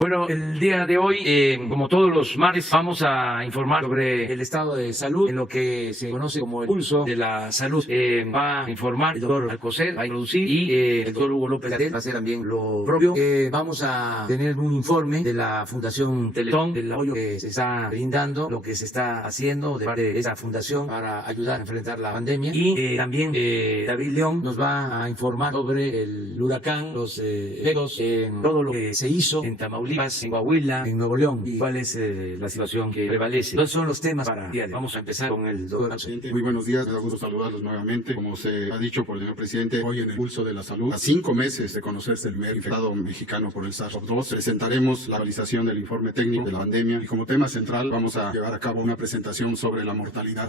Bueno, el día de hoy, como todos los martes, vamos a informar sobre el estado de salud en lo que se conoce como el pulso de la salud. Va a informar el doctor Alcocer, va a introducir, y el doctor Hugo López Gatell va a hacer también lo propio. Vamos a tener un informe de la Fundación Teletón, del apoyo que se está brindando, lo que se está haciendo de parte de esa fundación para ayudar a enfrentar la pandemia. Y también David León nos va a informar sobre el huracán, los efectos, todo lo que se hizo en Tamaulipas, en Coahuila, en Nuevo León, y cuál es la situación que prevalece. Entonces son los temas para el día de hoy. Vamos a empezar con el doctor Alcocer. Muy buenos días, me da gusto saludarlos nuevamente. Como se ha dicho por el señor presidente, hoy en el pulso de la salud, a 5 meses de conocerse el primer infectado mexicano por el SARS-CoV-2, presentaremos la actualización del informe técnico de la pandemia y como tema central vamos a llevar a cabo una presentación sobre la mortalidad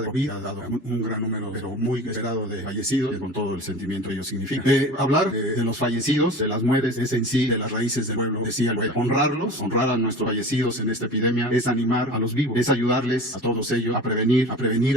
de COVID. Ha dado un gran número, pero muy esperado, de fallecidos, con todo el sentimiento que ello significa. Hablar de los fallecidos, de las muertes, es en sí de las raíces del pueblo, decía el pueblo. Honrarlos, honrar a nuestros fallecidos en esta epidemia, es animar a los vivos, es ayudarles a todos ellos a prevenir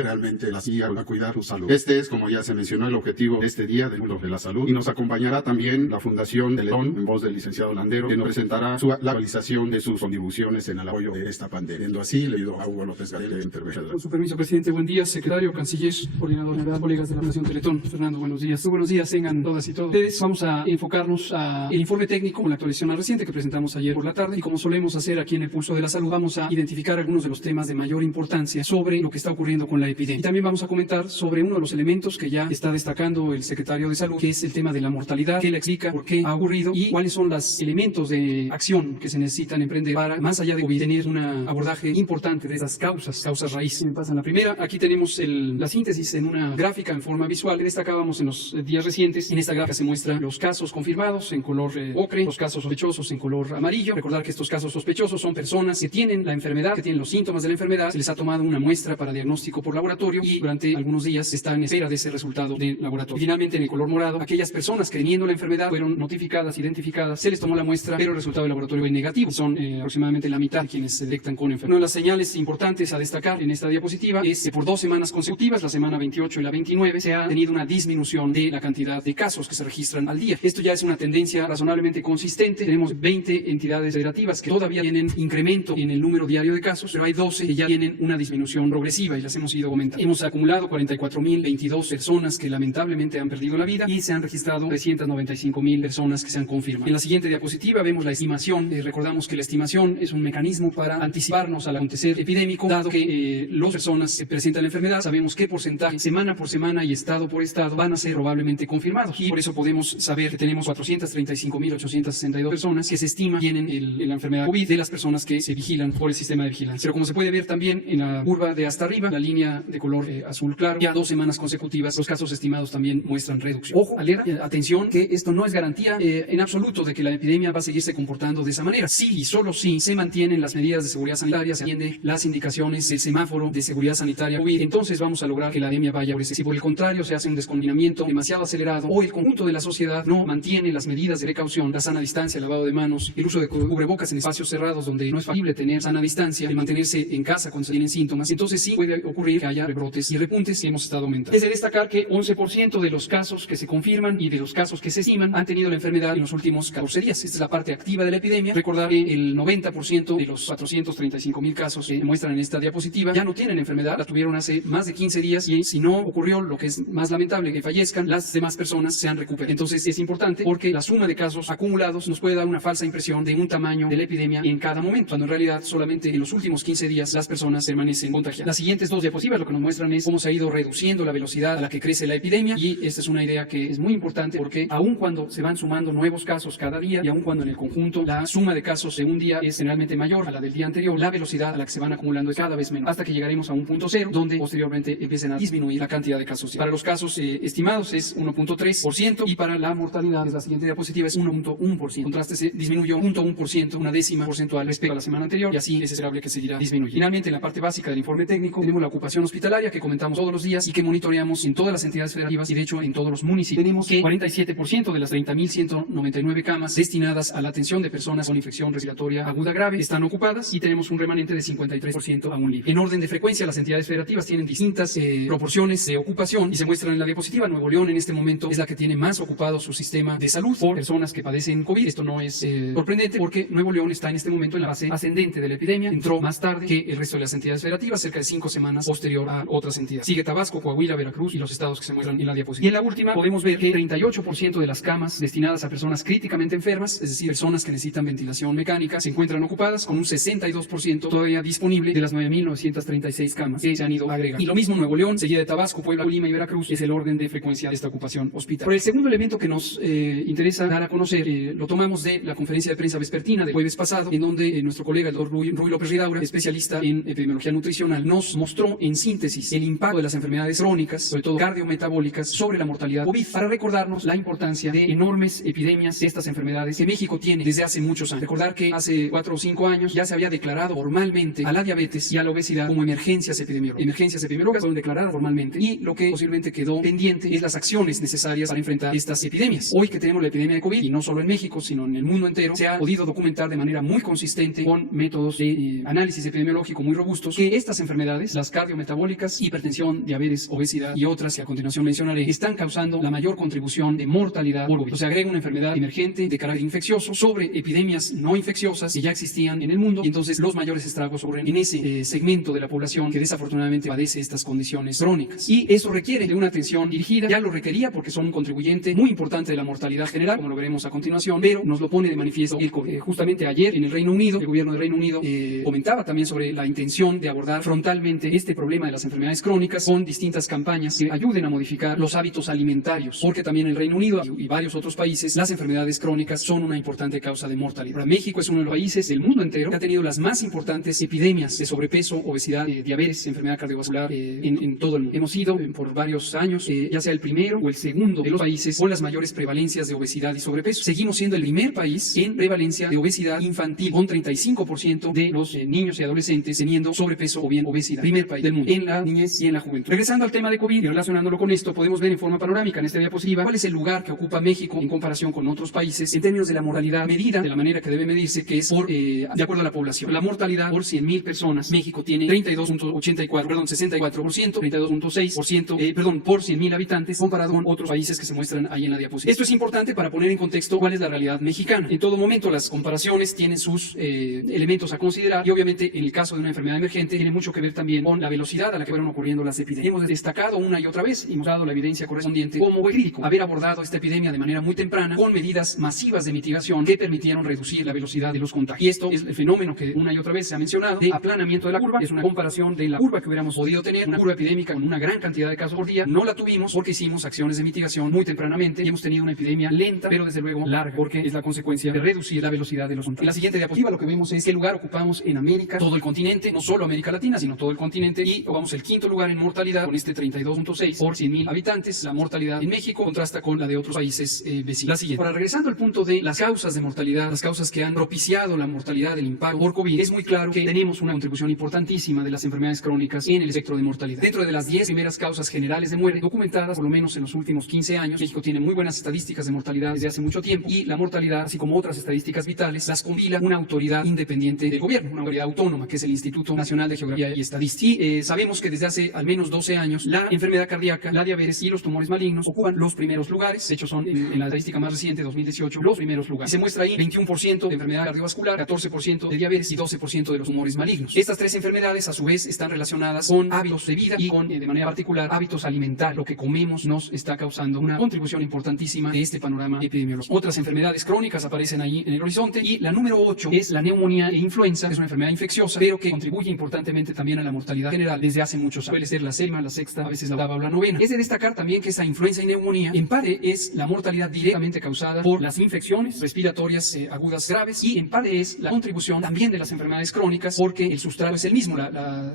realmente a cuidar su salud. Este es, como ya se mencionó, el objetivo de este día del mundo de la salud, y nos acompañará también la Fundación Teletón, en voz del licenciado Landero, que nos presentará la actualización de sus contribuciones en el apoyo de esta pandemia. Siendo así, le pido a Hugo López Gatell de intervenir. Con su permiso, presidente, buen día, secretario, canciller, coordinador general, colegas de la Fundación Teletón. Fernando, buenos días. Muy buenos días, tengan todas y todos ustedes. Vamos a enfocarnos al informe técnico con la actualización más reciente que presentamos ayer por la tarde, y como solemos hacer aquí en el Pulso de la Salud, vamos a identificar algunos de los temas de mayor importancia sobre lo que está ocurriendo con la epidemia. Y también vamos a comentar sobre uno de los elementos que ya está destacando el secretario de Salud, que es el tema de la mortalidad, qué la explica, por qué ha ocurrido y cuáles son los elementos de acción que se necesitan emprender para, más allá de COVID, tener un abordaje importante de esas causas raíz. Si me pasan la primera, aquí tenemos la síntesis en una gráfica en forma visual que destacábamos en los días recientes. En esta gráfica se muestran los casos confirmados en color ocre, los casos sospechosos en color amarillo. Recordar que estos casos sospechosos son personas que tienen la enfermedad, que tienen los síntomas de la enfermedad, se les ha tomado una muestra para diagnóstico por laboratorio y durante algunos días están en espera de ese resultado del laboratorio. Y finalmente, en el color morado, aquellas personas que teniendo la enfermedad fueron notificadas, identificadas, se les tomó la muestra, pero el resultado del laboratorio fue negativo. Son aproximadamente la mitad de quienes se detectan con enfermedad. Una de las señales importantes a destacar en esta diapositiva es que por 2 semanas consecutivas, la semana 28 y la 29, se ha tenido una disminución de la cantidad de casos que se registran al día. Esto ya es una tendencia razonablemente consistente. Tenemos 20 entidades federativas que todavía tienen incremento en el número diario de casos, pero hay 12 que ya tienen una disminución progresiva y las hemos ido aumentando. Hemos acumulado 44.022 personas que lamentablemente han perdido la vida y se han registrado 395.000 personas que se han confirmado. En la siguiente diapositiva vemos la estimación. Recordamos que la estimación es un mecanismo para anticiparnos al acontecer epidémico, dado que las personas que presentan la enfermedad sabemos qué porcentaje semana por semana y estado por estado van a ser probablemente confirmados, y por eso podemos saber que tenemos 435.862 personas que se estima tienen la enfermedad COVID de las personas que se vigilan por el sistema de vigilancia. Pero como se puede ver también en la curva de hasta arriba, la línea de color azul claro, ya 2 semanas consecutivas los casos estimados también muestran reducción. Ojo, alerta, atención, que esto no es garantía en absoluto de que la epidemia va a seguirse comportando de esa manera. Sí y solo si se mantienen las medidas de seguridad sanitaria, se atiende las indicaciones del semáforo de seguridad sanitaria COVID, entonces vamos a lograr que la epidemia vaya por ese. Si por el contrario se hace un desconfinamiento demasiado acelerado o el conjunto de la sociedad no mantiene las medidas de precaución, la sana distancia, el lavado de manos, el uso de cubrebocas en espacios cerrados donde no es factible tener sana distancia, el mantenerse en casa cuando se tienen síntomas, entonces sí puede ocurrir que haya rebrotes y repuntes que hemos estado aumentando. Es de destacar que 11% de los casos que se confirman y de los casos que se estiman han tenido la enfermedad en los últimos 14 días. Esta es la parte activa de la epidemia. Recordar que el 90% de los 435.000 casos que muestran en esta diapositiva ya no tienen enfermedad, la tuvieron hace más de 15 días y si no ocurrió lo que es más lamentable, que fallezcan, las demás personas se han recuperado. Entonces es importante porque la suma de casos acumulados nos puede dar una falsa impresión de un tamaño de la epidemia en cada momento, cuando en realidad solamente en los últimos 15 días las personas permanecen contagiadas. Las siguientes 2 diapositivas lo que nos muestran es cómo se ha ido reduciendo la velocidad a la que crece la epidemia, y esta es una idea que es muy importante porque aun cuando se van sumando nuevos casos cada día y aun cuando en el conjunto la suma de casos de un día es generalmente mayor a la del día anterior, la velocidad a la que se van acumulando es cada vez menor, hasta que llegaremos a un punto cero, donde posteriormente empiecen a disminuir la cantidad de casos. Para los casos estimados es 1.3% y para la mortalidad, es la siguiente diapositiva, es 1.1%. Contraste, se disminuyó 0.1%, una décima porcentual respecto a la semana anterior, y así es esperable que seguirá disminuyendo. Finalmente, en la parte básica del informe técnico tenemos la ocupación hospitalaria que comentamos todos los días y que monitoreamos en todas las entidades federativas y de hecho en todos los municipios. Tenemos que 47% de las 30.199 camas destinadas a la atención de personas con infección respiratoria aguda grave están ocupadas y tenemos un remanente de 53% aún libre. En orden de frecuencia, las entidades federativas tienen distintas proporciones de ocupación y se muestran en la diapositiva. Nuevo León en este momento es la que tiene más ocupado su sistema de salud por personas que padecen COVID. Esto no es sorprendente porque Nuevo León está en este momento en la fase ascendente de la epidemia, entró más tarde que el resto de las entidades federativas, cerca de 5 semanas posterior a otras entidades. Sigue Tabasco, Coahuila, Veracruz y los estados que se muestran en la diapositiva. Y en la última podemos ver que 38% de las camas destinadas a personas críticamente enfermas, es decir, personas que necesitan ventilación mecánica, se encuentran ocupadas, con un 62% todavía disponible de las 9.936 camas que se han ido agregando. Y lo mismo Nuevo León, seguida de Tabasco, Puebla, Colima y Veracruz, es el orden de frecuencia de esta ocupación hospitalaria. Pero el segundo elemento que nos interesa dar a conocer, lo tomamos de la conferencia de prensa vespertina del jueves pasado, en donde nuestro colega el doctor Ruy López Ridaura, especialista en epidemiología nutricional, nos mostró en síntesis el impacto de las enfermedades crónicas, sobre todo cardiometabólicas, sobre la mortalidad COVID, para recordarnos la importancia de enormes epidemias de estas enfermedades que México tiene desde hace muchos años. Recordar que hace 4 o 5 años ya se había declarado formalmente a la diabetes y a la obesidad como emergencias epidemiológicas. Emergencias epidemiológicas fueron declaradas formalmente y lo que posiblemente quedó pendiente es las acciones necesarias para enfrentar estas epidemias. Hoy que tenemos la epidemia de COVID, y no solo en México, sino en el mundo entero, se ha podido documentar de manera muy consistente con métodos de análisis epidemiológico muy robustos que estas enfermedades, las cardiometabólicas, hipertensión, diabetes, obesidad y otras que a continuación mencionaré, están causando la mayor contribución de mortalidad por COVID. O sea, agrega una enfermedad emergente de carácter infeccioso sobre epidemias no infecciosas que ya existían en el mundo, y entonces los mayores estragos ocurren en ese segmento de la población que desafortunadamente padece estas condiciones crónicas. Y eso requiere de una atención dirigida, ya lo requería porque son un contribuyente muy importante de la mortalidad general, como lo veremos a continuación, pero nos lo pone de manifiesto el COVID. Justamente ayer en el Reino Unido, el gobierno del Reino Unido comentaba también sobre la intención de abordar frontalmente este problema de las enfermedades crónicas con distintas campañas que ayuden a modificar los hábitos alimentarios, porque también en el Reino Unido y varios otros países las enfermedades crónicas son una importante causa de mortalidad. Ahora, México es uno de los países del mundo entero que ha tenido las más importantes epidemias de sobrepeso, obesidad, diabetes, enfermedad cardiovascular en todo el mundo. Hemos sido por varios años ya sea el primero o el segundo de los países con las mayores prevalencias de obesidad y sobrepeso. Seguimos siendo el primer país en prevalencia de obesidad infantil, con 35% de los niños y adolescentes teniendo sobrepeso o bien obesidad. Primer país del mundo en la niñez y en la juventud. Regresando al tema de COVID y relacionándolo con esto, podemos ver en forma panorámica en esta diapositiva cuál es el lugar que ocupa México en comparación con otros países en términos de la mortalidad medida de la manera que debe medirse, que es por de acuerdo a la población. La mortalidad por 100.000 personas, México tiene 62.6% por 100.000 habitantes, comparado con otros países que se muestran ahí en la diapositiva. Esto es importante para poner en contexto cuál es la realidad mexicana. En todo momento las comparaciones tienen sus elementos a considerar, y obviamente en el caso de una enfermedad emergente tiene mucho que ver también con la velocidad a la que fueron ocurriendo las epidemias. Hemos destacado una y otra vez y hemos dado la evidencia correspondiente como fue crítico haber abordado esta epidemia de manera muy temprana con medidas masivas de mitigación que permitieron reducir la velocidad de los contagios. Y esto es el fenómeno que una y otra vez se ha mencionado de aplanamiento de la curva. Es una comparación de la curva que hubiéramos podido tener, una curva epidémica con una gran cantidad de casos por día. No la tuvimos porque hicimos acciones de mitigación muy tempranamente y hemos tenido una epidemia lenta, pero desde luego larga, porque es la consecuencia de reducir la velocidad de los contagios. En la siguiente diapositiva lo que vemos es qué lugar ocupamos en América, todo el continente, no solo América Latina, sino todo el continente, y ocupamos el quinto lugar en mortalidad con este 32.6 por 100.000 habitantes. La mortalidad en México contrasta con la de otros países vecinos. La siguiente. Ahora, regresando al punto de las causas de mortalidad, las causas que han propiciado la mortalidad, el impacto por COVID, es muy claro que tenemos una contribución importantísima de las enfermedades crónicas en el espectro de mortalidad. Dentro de las 10 primeras causas generales de muerte documentadas, por lo menos en los últimos 15 años, México tiene muy buenas estadísticas de mortalidad desde hace mucho tiempo, y la mortalidad, así como otras estadísticas vitales, las compila una autoridad independiente del gobierno, una autoridad autónoma, que es el Instituto Nacional de Geografía y Estadística. Y sabemos que desde hace al menos 12 años la enfermedad cardíaca, la diabetes y los tumores malignos ocupan los primeros lugares. De hecho, son en la estadística más reciente, 2018, los primeros lugares. Se muestra ahí 21% de enfermedad cardiovascular, 14% de diabetes y 12% de los tumores malignos. Estas tres enfermedades, a su vez, están relacionadas con hábitos de vida y con, de manera particular, hábitos alimentarios. Lo que comemos nos está causando una contribución importantísima de este panorama epidemiológico. Otras enfermedades crónicas aparecen ahí en el horizonte, y la número 8 es la neumonía e influenza, que es una enfermedad infecciosa, pero que contribuye importantemente también a la mortalidad general desde hace muchos años. Suele ser la séptima, la sexta, a veces la octava o la novena. Es de destacar también que esa influenza y neumonía, en parte, es la mortalidad directamente causada por las infecciones respiratorias agudas graves, y en parte es la contribución también de las enfermedades crónicas, porque el sustrato es el mismo.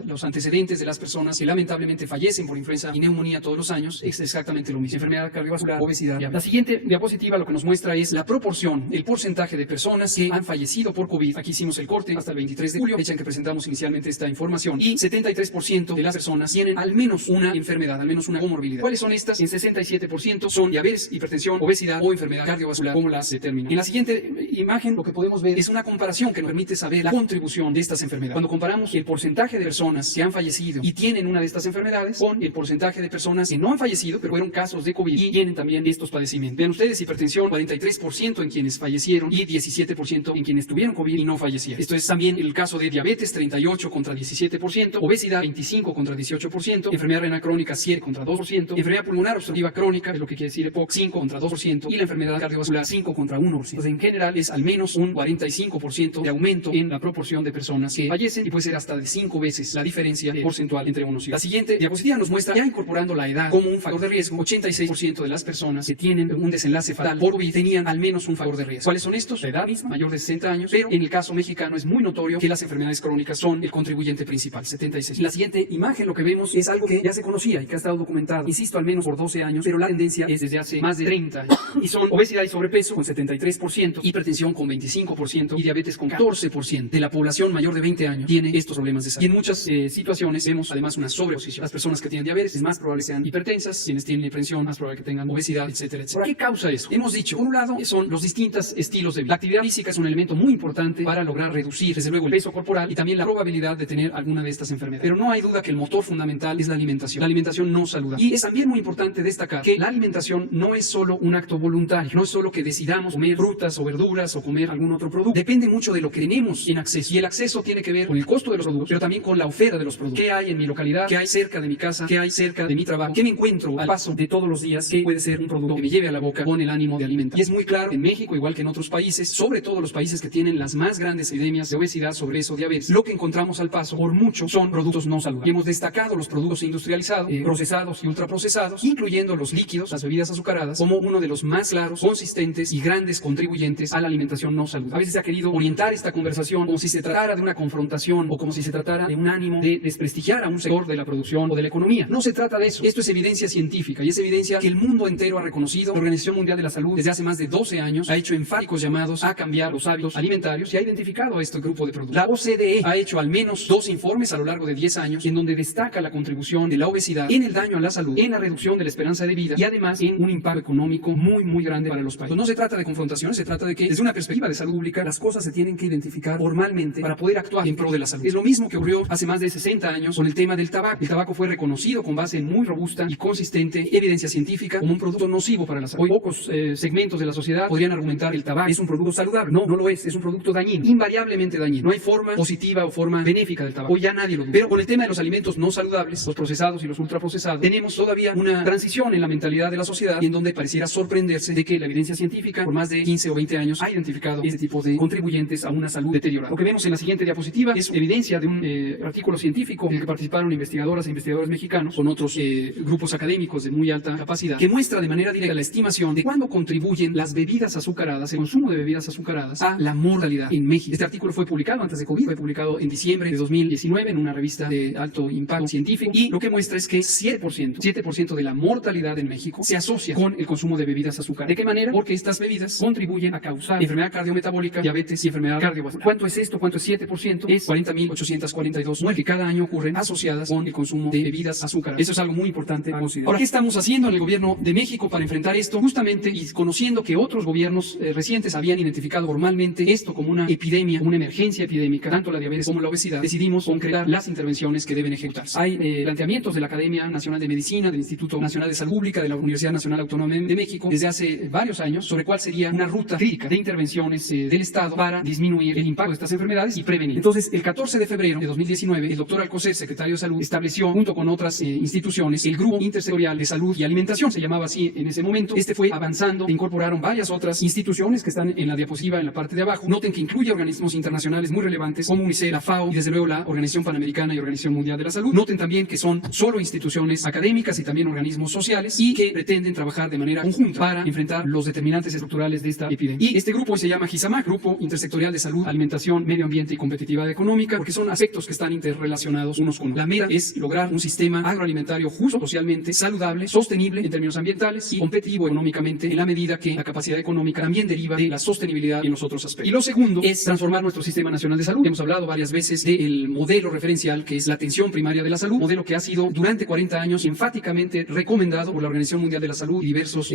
Los antecedentes de las personas que lamentablemente fallecen por influenza y neumonía todos los años es exactamente lo mismo: enfermedad cardiovascular, obesidad. La siguiente diapositiva lo que nos muestra es la proporción, el porcentaje de personas que han fallecido por COVID. Aquí hicimos el corte hasta el 23 de julio, fecha en que presentamos inicialmente esta información, y 73% de las personas tienen al menos una enfermedad, al menos una comorbilidad. ¿Cuáles son estas? En 67% son diabetes, hipertensión, obesidad o enfermedad cardiovascular, como las determinan. En la siguiente imagen lo que podemos ver es una comparación que nos permite saber la contribución de estas enfermedades. Cuando comparamos el porcentaje de personas que han fallecido y tienen una de estas enfermedades con el porcentaje de personas que no han fallecido pero fueron casos de COVID y tienen también estos padecimientos. Vean ustedes, hipertensión, 43% en quienes fallecieron, y 17% en quienes tuvieron COVID y no fallecían. Esto es también el caso de diabetes, 38 contra 17%, obesidad, 25 contra 18%, enfermedad renal crónica, 7 contra 2%, enfermedad pulmonar obstructiva crónica, es lo que quiere decir EPOC, 5 contra 2%, y la enfermedad cardiovascular, 5 contra 1%. Entonces, en general, es al menos un 45% de aumento en la proporción de personas que fallecen y puede ser hasta de 5 veces la diferencia porcentual entre unos y otros. La siguiente diapositiva nos muestra, ya incorporando la edad como un factor de riesgo, 86% de las personas que tienen un desenlace fatal por COVID tenían al menos un factor de riesgo. ¿Cuáles son estos? La edad misma, mayor de 60 años, pero en el caso mexicano es muy notorio que las enfermedades crónicas son el contribuyente principal, 76. En la siguiente imagen lo que vemos es algo que ya se conocía y que ha estado documentado, insisto, al menos por 12 años, pero la tendencia es desde hace más de 30 años. Y son obesidad y sobrepeso con 73%, hipertensión con 25% y diabetes con 14%. De la población mayor de 20 años tiene estos problemas de salud. Y en muchas situaciones vemos además una sobreposición. Las personas que tienen diabetes es más probable que sean hipertensas, quienes tienen hipertensión más probable que tengan obesidad, etcétera, etcétera. ¿Qué causa eso? Hemos dicho, por un lado, son los distintos estilos de vida. La actividad física es un elemento muy importante para lograr reducir, desde luego, el peso corporal y también la probabilidad de tener alguna de estas enfermedades. Pero no hay duda que el motor fundamental es la alimentación no saludable. Y es también muy importante destacar que la alimentación no es solo un acto voluntario, no es solo que decidamos comer frutas o verduras o comer algún otro producto. Depende mucho de lo que tenemos en acceso. Y el acceso tiene que ver con el costo de los productos, pero también con la oferta de los productos. ¿Qué hay en mi localidad? ¿Qué hay cerca de mi casa? ¿Qué hay cerca de mi trabajo? ¿Qué me encuentro al paso de todos los días? ¿Qué puede ser un producto que me lleve a la boca con el ánimo de alimentar? Y es muy claro en México, igual que en otros países, sobre todo los países que tienen las más grandes epidemias de obesidad, sobrepeso, diabetes, lo que encontramos al paso por mucho son productos no saludables. Y hemos destacado los productos industrializados, procesados y ultraprocesados, incluyendo los líquidos, las bebidas azucaradas, como uno de los más claros, consistentes y grandes contribuyentes a la alimentación no saludable. A veces se ha querido orientar esta conversación como si se tratara de una confrontación o como si se tratara de un ánimo de desprestigiar a un sector de la producción o de la economía. No se trata de eso. Esto es evidencia científica y es evidencia que el mundo entero ha reconocido. La Organización Mundial de la Salud desde hace más de 12 años ha hecho enfáticos llamados a cambiar los hábitos alimentarios y ha identificado a este grupo de productos. La OCDE ha hecho al menos 2 informes a lo largo de 10 años en donde destaca la contribución de la obesidad en el daño a la salud, en la reducción de la esperanza de vida y además en un impacto económico muy grande para los países. No se trata de confrontaciones, se trata de que desde una perspectiva de salud pública las cosas se tienen que identificar formalmente para poder actuar en pro de la salud. Es lo mismo que ocurrió hace más de 60 años con el tema del tabaco. El tabaco fue reconocido con base en muy robusta y consistente evidencia científica como un producto nocivo para la salud. Hoy pocos segmentos de la sociedad podrían argumentar que el tabaco es un producto saludable. No lo es un producto dañino, invariablemente dañino. No hay forma positiva o forma benéfica del tabaco. Hoy ya nadie lo duda. Pero con el tema de los alimentos no saludables, los procesados y los ultraprocesados, tenemos todavía una transición en la mentalidad de la sociedad y en donde pareciera sorprenderse de que la evidencia científica por más de 15 o 20 años ha identificado este tipo de contribuyentes a una salud deteriorada. Lo que vemos en la siguiente diapositiva es evidencia de un artículo científico en el que participaron investigadoras e investigadores mexicanos con otros grupos académicos de muy alta capacidad, que muestra de manera directa la estimación de cuándo contribuyen las bebidas azucaradas, el consumo de bebidas azucaradas, a la mortalidad en México. Este artículo fue publicado antes de COVID, fue publicado en diciembre de 2019 en una revista de alto impacto científico y lo que muestra es que 7% de la mortalidad en México se asocia con el consumo de bebidas azúcar. ¿De qué manera? Porque estas bebidas contribuyen a causar enfermedad cardiometabólica, diabetes y enfermedad cardiovascular. ¿Cuánto es esto? ¿Cuánto es 7%? Es 40.842 muertes que cada año ocurren asociadas con el consumo de bebidas azúcar. Eso es algo muy importante a considerar. Ahora, ¿qué estamos haciendo en el gobierno de México para enfrentar esto? Justamente, y conociendo que otros gobiernos recientes habían identificado formalmente esto como una epidemia, una emergencia epidémica, tanto la diabetes como la obesidad, decidimos concretar las intervenciones que deben ejecutarse. Hay planteamientos de la Academia Nacional de Medicina, del Instituto Nacional de Salud Pública, de la Universidad Nacional Autónoma de México, desde hace varios años, sobre cuál sería una ruta crítica de intervenciones del Estado para disminuir el impacto de estas enfermedades y prevenir. Entonces, el 14 de febrero de 2019, el doctor Alcocer, secretario de Salud, estableció, junto con otras instituciones, el Grupo Intersectorial de Salud y Alimentación, se llamaba así en ese momento. Este fue avanzando, e incorporaron varias otras instituciones que están en la diapositiva en la parte de abajo. Noten que incluye organismos internacionales muy relevantes como UNICEF, la FAO y desde luego la Organización Panamericana y Organización Mundial de la Salud. Noten también que son solo instituciones académicas y también organismos sociales y que pretenden trabajar de manera conjunta para enfrentar los determinantes estructurales de esta epidemia. Y este grupo se llama GISAMAC, Grupo Intersectorial de Salud, Alimentación, Medio Ambiente y Competitividad Económica, porque son aspectos que están interrelacionados unos con otros. La meta es lograr un sistema agroalimentario justo, socialmente saludable, sostenible en términos ambientales y competitivo económicamente en la medida que la capacidad económica también deriva de la sostenibilidad en los otros aspectos. Y lo segundo es transformar nuestro Sistema Nacional de Salud. Hemos hablado varias veces del modelo referencial que es la atención primaria de la salud, modelo que ha sido durante 40 años enfáticamente recomendado por la Organización Mundial de la Salud y diversos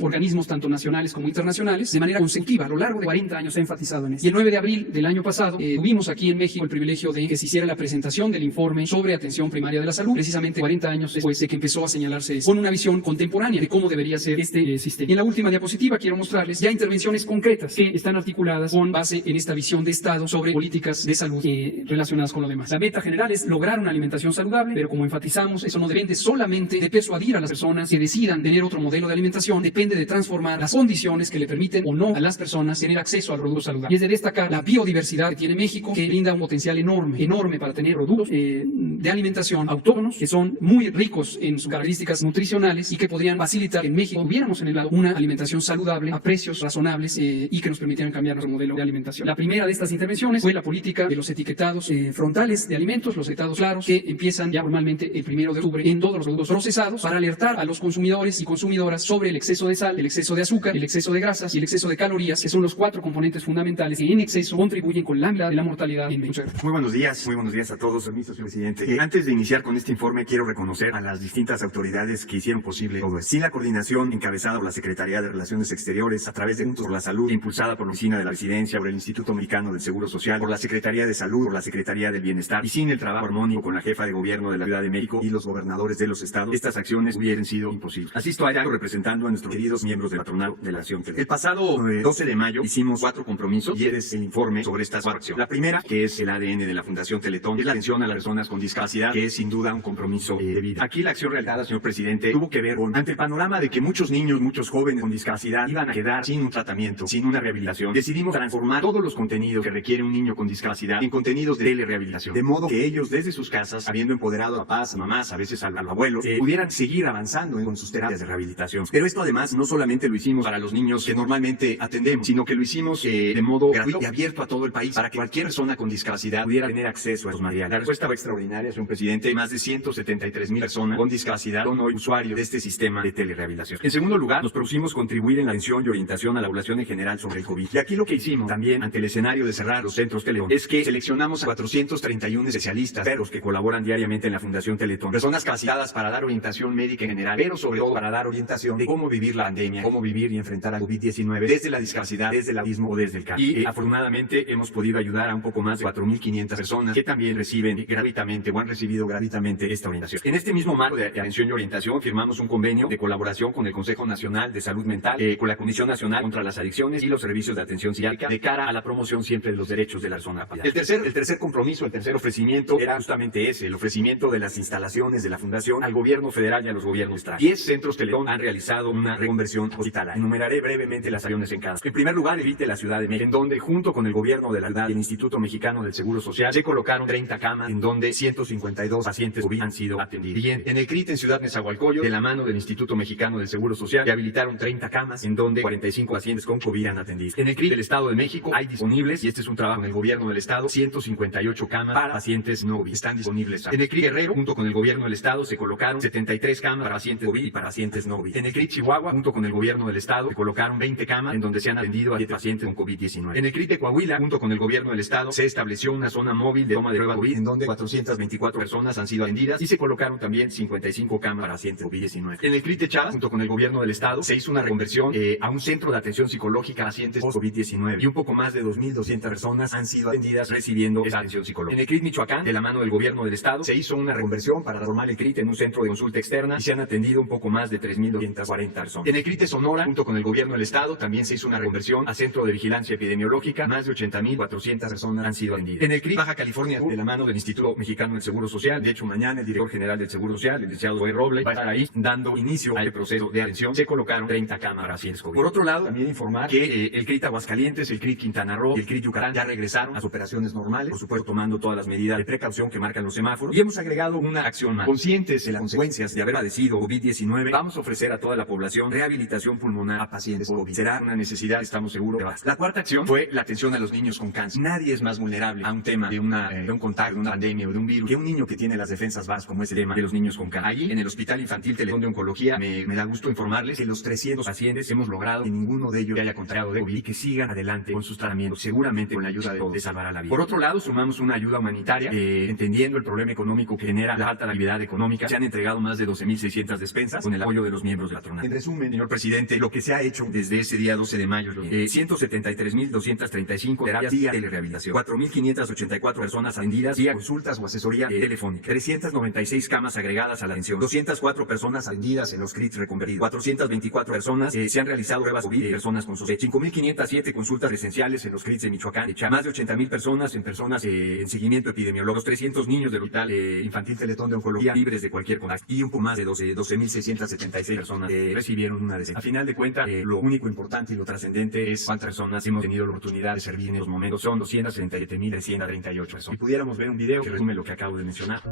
organismos tanto nacionales como internacionales de manera consecutiva. A lo largo de 40 años se ha enfatizado en esto. Y el 9 de abril del año pasado tuvimos aquí en México el privilegio de que se hiciera la presentación del informe sobre atención primaria de la salud, precisamente 40 años después de que empezó a señalarse con una visión contemporánea de cómo debería ser este sistema. Y en la última diapositiva quiero mostrarles ya intervenciones acciones concretas que están articuladas con base en esta visión de Estado sobre políticas de salud relacionadas con lo demás. La meta general es lograr una alimentación saludable, pero como enfatizamos, eso no depende solamente de persuadir a las personas que decidan tener otro modelo de alimentación, depende de transformar las condiciones que le permiten o no a las personas tener acceso al producto saludable. Y es de destacar la biodiversidad que tiene México, que brinda un potencial enorme para tener productos de alimentación autóctonos, que son muy ricos en sus características nutricionales y que podrían facilitar que en México tuviéramos en el lado una alimentación saludable a precios razonables y que nos permitieran cambiar nuestro modelo de alimentación. La primera de estas intervenciones fue la política de los etiquetados frontales de alimentos, los etiquetados claros, que empiezan ya formalmente el 1 de octubre en todos los productos procesados para alertar a los consumidores y consumidoras sobre el exceso de sal, el exceso de azúcar, el exceso de grasas y el exceso de calorías, que son los 4 componentes fundamentales que en exceso contribuyen con la mitad de la mortalidad en México. Muy buenos días a todos, permiso, señor presidente. Antes de iniciar con este informe, quiero reconocer a las distintas autoridades que hicieron posible todo esto. Sin la coordinación encabezada por la Secretaría de Relaciones Exteriores, a través de Juntos por la Salud, impulsada por la Oficina de la Presidencia, por el Instituto Mexicano del Seguro Social, por la Secretaría de Salud, por la Secretaría del Bienestar, y sin el trabajo armónico con la jefa de gobierno de la Ciudad de México y los gobernadores de los estados, estas acciones hubieran sido imposibles. Asisto allá representando a nuestros queridos miembros del Patronato de la Nación. El pasado 12 de mayo hicimos 4 compromisos y es el informe sobre estas 4 acciones. La primera, que es el ADN de la Fundación Teletón, es la atención a las personas con discapacidad, que es sin duda un compromiso de vida. Aquí la acción realizada, señor presidente, tuvo que ver con, ante el panorama de que muchos niños, muchos jóvenes con discapacidad iban a quedar sin un tratamiento, sin una rehabilitación, decidimos transformar todos los contenidos que requiere un niño con discapacidad en contenidos de telerehabilitación, de modo que ellos desde sus casas, habiendo empoderado a papás, mamás, a veces a los abuelos, pudieran seguir avanzando con sus terapias de rehabilitación. Pero esto además no solamente lo hicimos para los niños que normalmente atendemos, sino que lo hicimos de modo gratuito y abierto a todo el país para que cualquier persona con discapacidad pudiera tener acceso a los materiales. La respuesta fue extraordinaria, señor presidente. Más de 173,000 personas con discapacidad son hoy usuarios de este sistema de telerehabilitación. En segundo lugar, nos propusimos contribuir en la atención y orientación a la población en general sobre el COVID. Y aquí lo que hicimos también ante el escenario de cerrar los centros Teletón es que seleccionamos a 431 especialistas, los que colaboran diariamente en la Fundación Teletón, personas capacitadas para dar orientación médica en general, pero sobre todo para dar orientación de cómo vivir la pandemia, cómo vivir y enfrentar a COVID-19 desde la discapacidad, desde el autismo o desde el cáncer. Y afortunadamente hemos podido ayudar a un poco más de 4,500 personas que también reciben gratuitamente o han recibido gratuitamente esta orientación. En este mismo marco de atención y orientación firmamos un convenio de colaboración con el Consejo Nacional de Salud Mental, con la Comisión Nacional contra las Adicciones y los servicios de atención psiquiátrica de cara a la promoción siempre de los derechos de la persona. El tercer compromiso, el tercer ofrecimiento era justamente ese, el ofrecimiento de las instalaciones de la Fundación al gobierno federal y a los gobiernos estatales. 10 centros Teletón han realizado una reconversión hospitalaria. Enumeraré brevemente las acciones en cada. En primer lugar, el ITE de la Ciudad de México, en donde junto con el gobierno de la ciudad y el Instituto Mexicano del Seguro Social se colocaron 30 camas, en donde 152 pacientes COVID han sido atendidos. Bien, en el CRIT en Ciudad Nezahualcóyotl, de la mano del Instituto Mexicano del Seguro Social, rehabilitaron 30 camas, en donde 45 pacientes con COVID han atendido. En el CRIT del Estado de México hay disponibles, y este es un trabajo en el gobierno del Estado, 158 camas para pacientes no COVID. Están disponibles. En el CRIT Guerrero, junto con el gobierno del Estado, se colocaron 73 camas para pacientes COVID y para pacientes no COVID. En el CRIT Chihuahua, junto con el gobierno del Estado, se colocaron 20 camas, en donde se han atendido a 7 pacientes con COVID-19. En el CRIT de Coahuila, junto con el gobierno del Estado, se estableció una zona móvil de toma de prueba COVID, en donde 424 personas han sido atendidas y se colocaron también 55 camas para pacientes COVID-19. En el CRIT de Chiapas, junto con el gobierno del Estado, se hizo una reconversión a un centro de atención psicológica a pacientes post-COVID-19 y un poco más de 2,200 personas han sido atendidas recibiendo esa atención psicológica. En el CRIT Michoacán, de la mano del gobierno del Estado, se hizo una reconversión para transformar el CRIT en un centro de consulta externa y se han atendido un poco más de 3,240 personas. En el CRIT de Sonora, junto con el gobierno del Estado, también se hizo una reconversión a centro de vigilancia epidemiológica. Más de 80,400 personas han sido atendidas. En el CRIT Baja California, de la mano del Instituto Mexicano del Seguro Social, de hecho mañana el director general del Seguro Social, el licenciado Zoe Robles, va a estar ahí dando inicio al proceso de atención. Se colocaron 30 cámaras pacientes COVID. Por otro lado, también informar que el CRIT Aguascalientes, el CRIT Quintana Roo y el CRIT Yucatán ya regresaron a sus operaciones normales, por supuesto tomando todas las medidas de precaución que marcan los semáforos, y hemos agregado una acción más. Conscientes de las consecuencias de haber padecido COVID-19, vamos a ofrecer a toda la población rehabilitación pulmonar a pacientes COVID. Será una necesidad, estamos seguros que basta. La cuarta acción fue la atención a los niños con cáncer. Nadie es más vulnerable a un tema de un contagio, de una pandemia o de un virus que un niño que tiene las defensas bajas, como es el tema de los niños con cáncer. Allí, en el Hospital Infantil Teletón de Oncología, me da gusto informarles que los 300 pacientes hemos logrado que ninguno de ellos haya contraído de COVID y que sigan adelante con sus tratamientos. Seguramente con la ayuda de todos les salvará la vida. Por otro lado, sumamos una ayuda humanitaria, entendiendo el problema económico que genera la alta actividad económica. Se han entregado más de 12,600 despensas con el apoyo de los miembros de la patronato. En resumen, señor presidente, lo que se ha hecho desde ese día 12 de mayo, 173,235 terapias vía telerehabilitación, 4,584 personas atendidas vía consultas o asesoría telefónica, 396 camas agregadas a la atención, 204 personas atendidas en los CRIT reconvertidos, 424 personas se han realizado pruebas COVID de personas personas con sus 5.507 consultas presenciales en los CRITs de Michoacán, más de 80,000 personas en seguimiento epidemiológico, 300 niños del Hospital Infantil Teletón de Oncología libres de cualquier contagio y un poco más de 12,676 personas recibieron una de. A final de cuentas, lo único importante y lo trascendente es cuántas personas hemos tenido la oportunidad de servir en estos momentos. Son 237,338 personas. Si pudiéramos ver un video que resume lo que acabo de mencionar.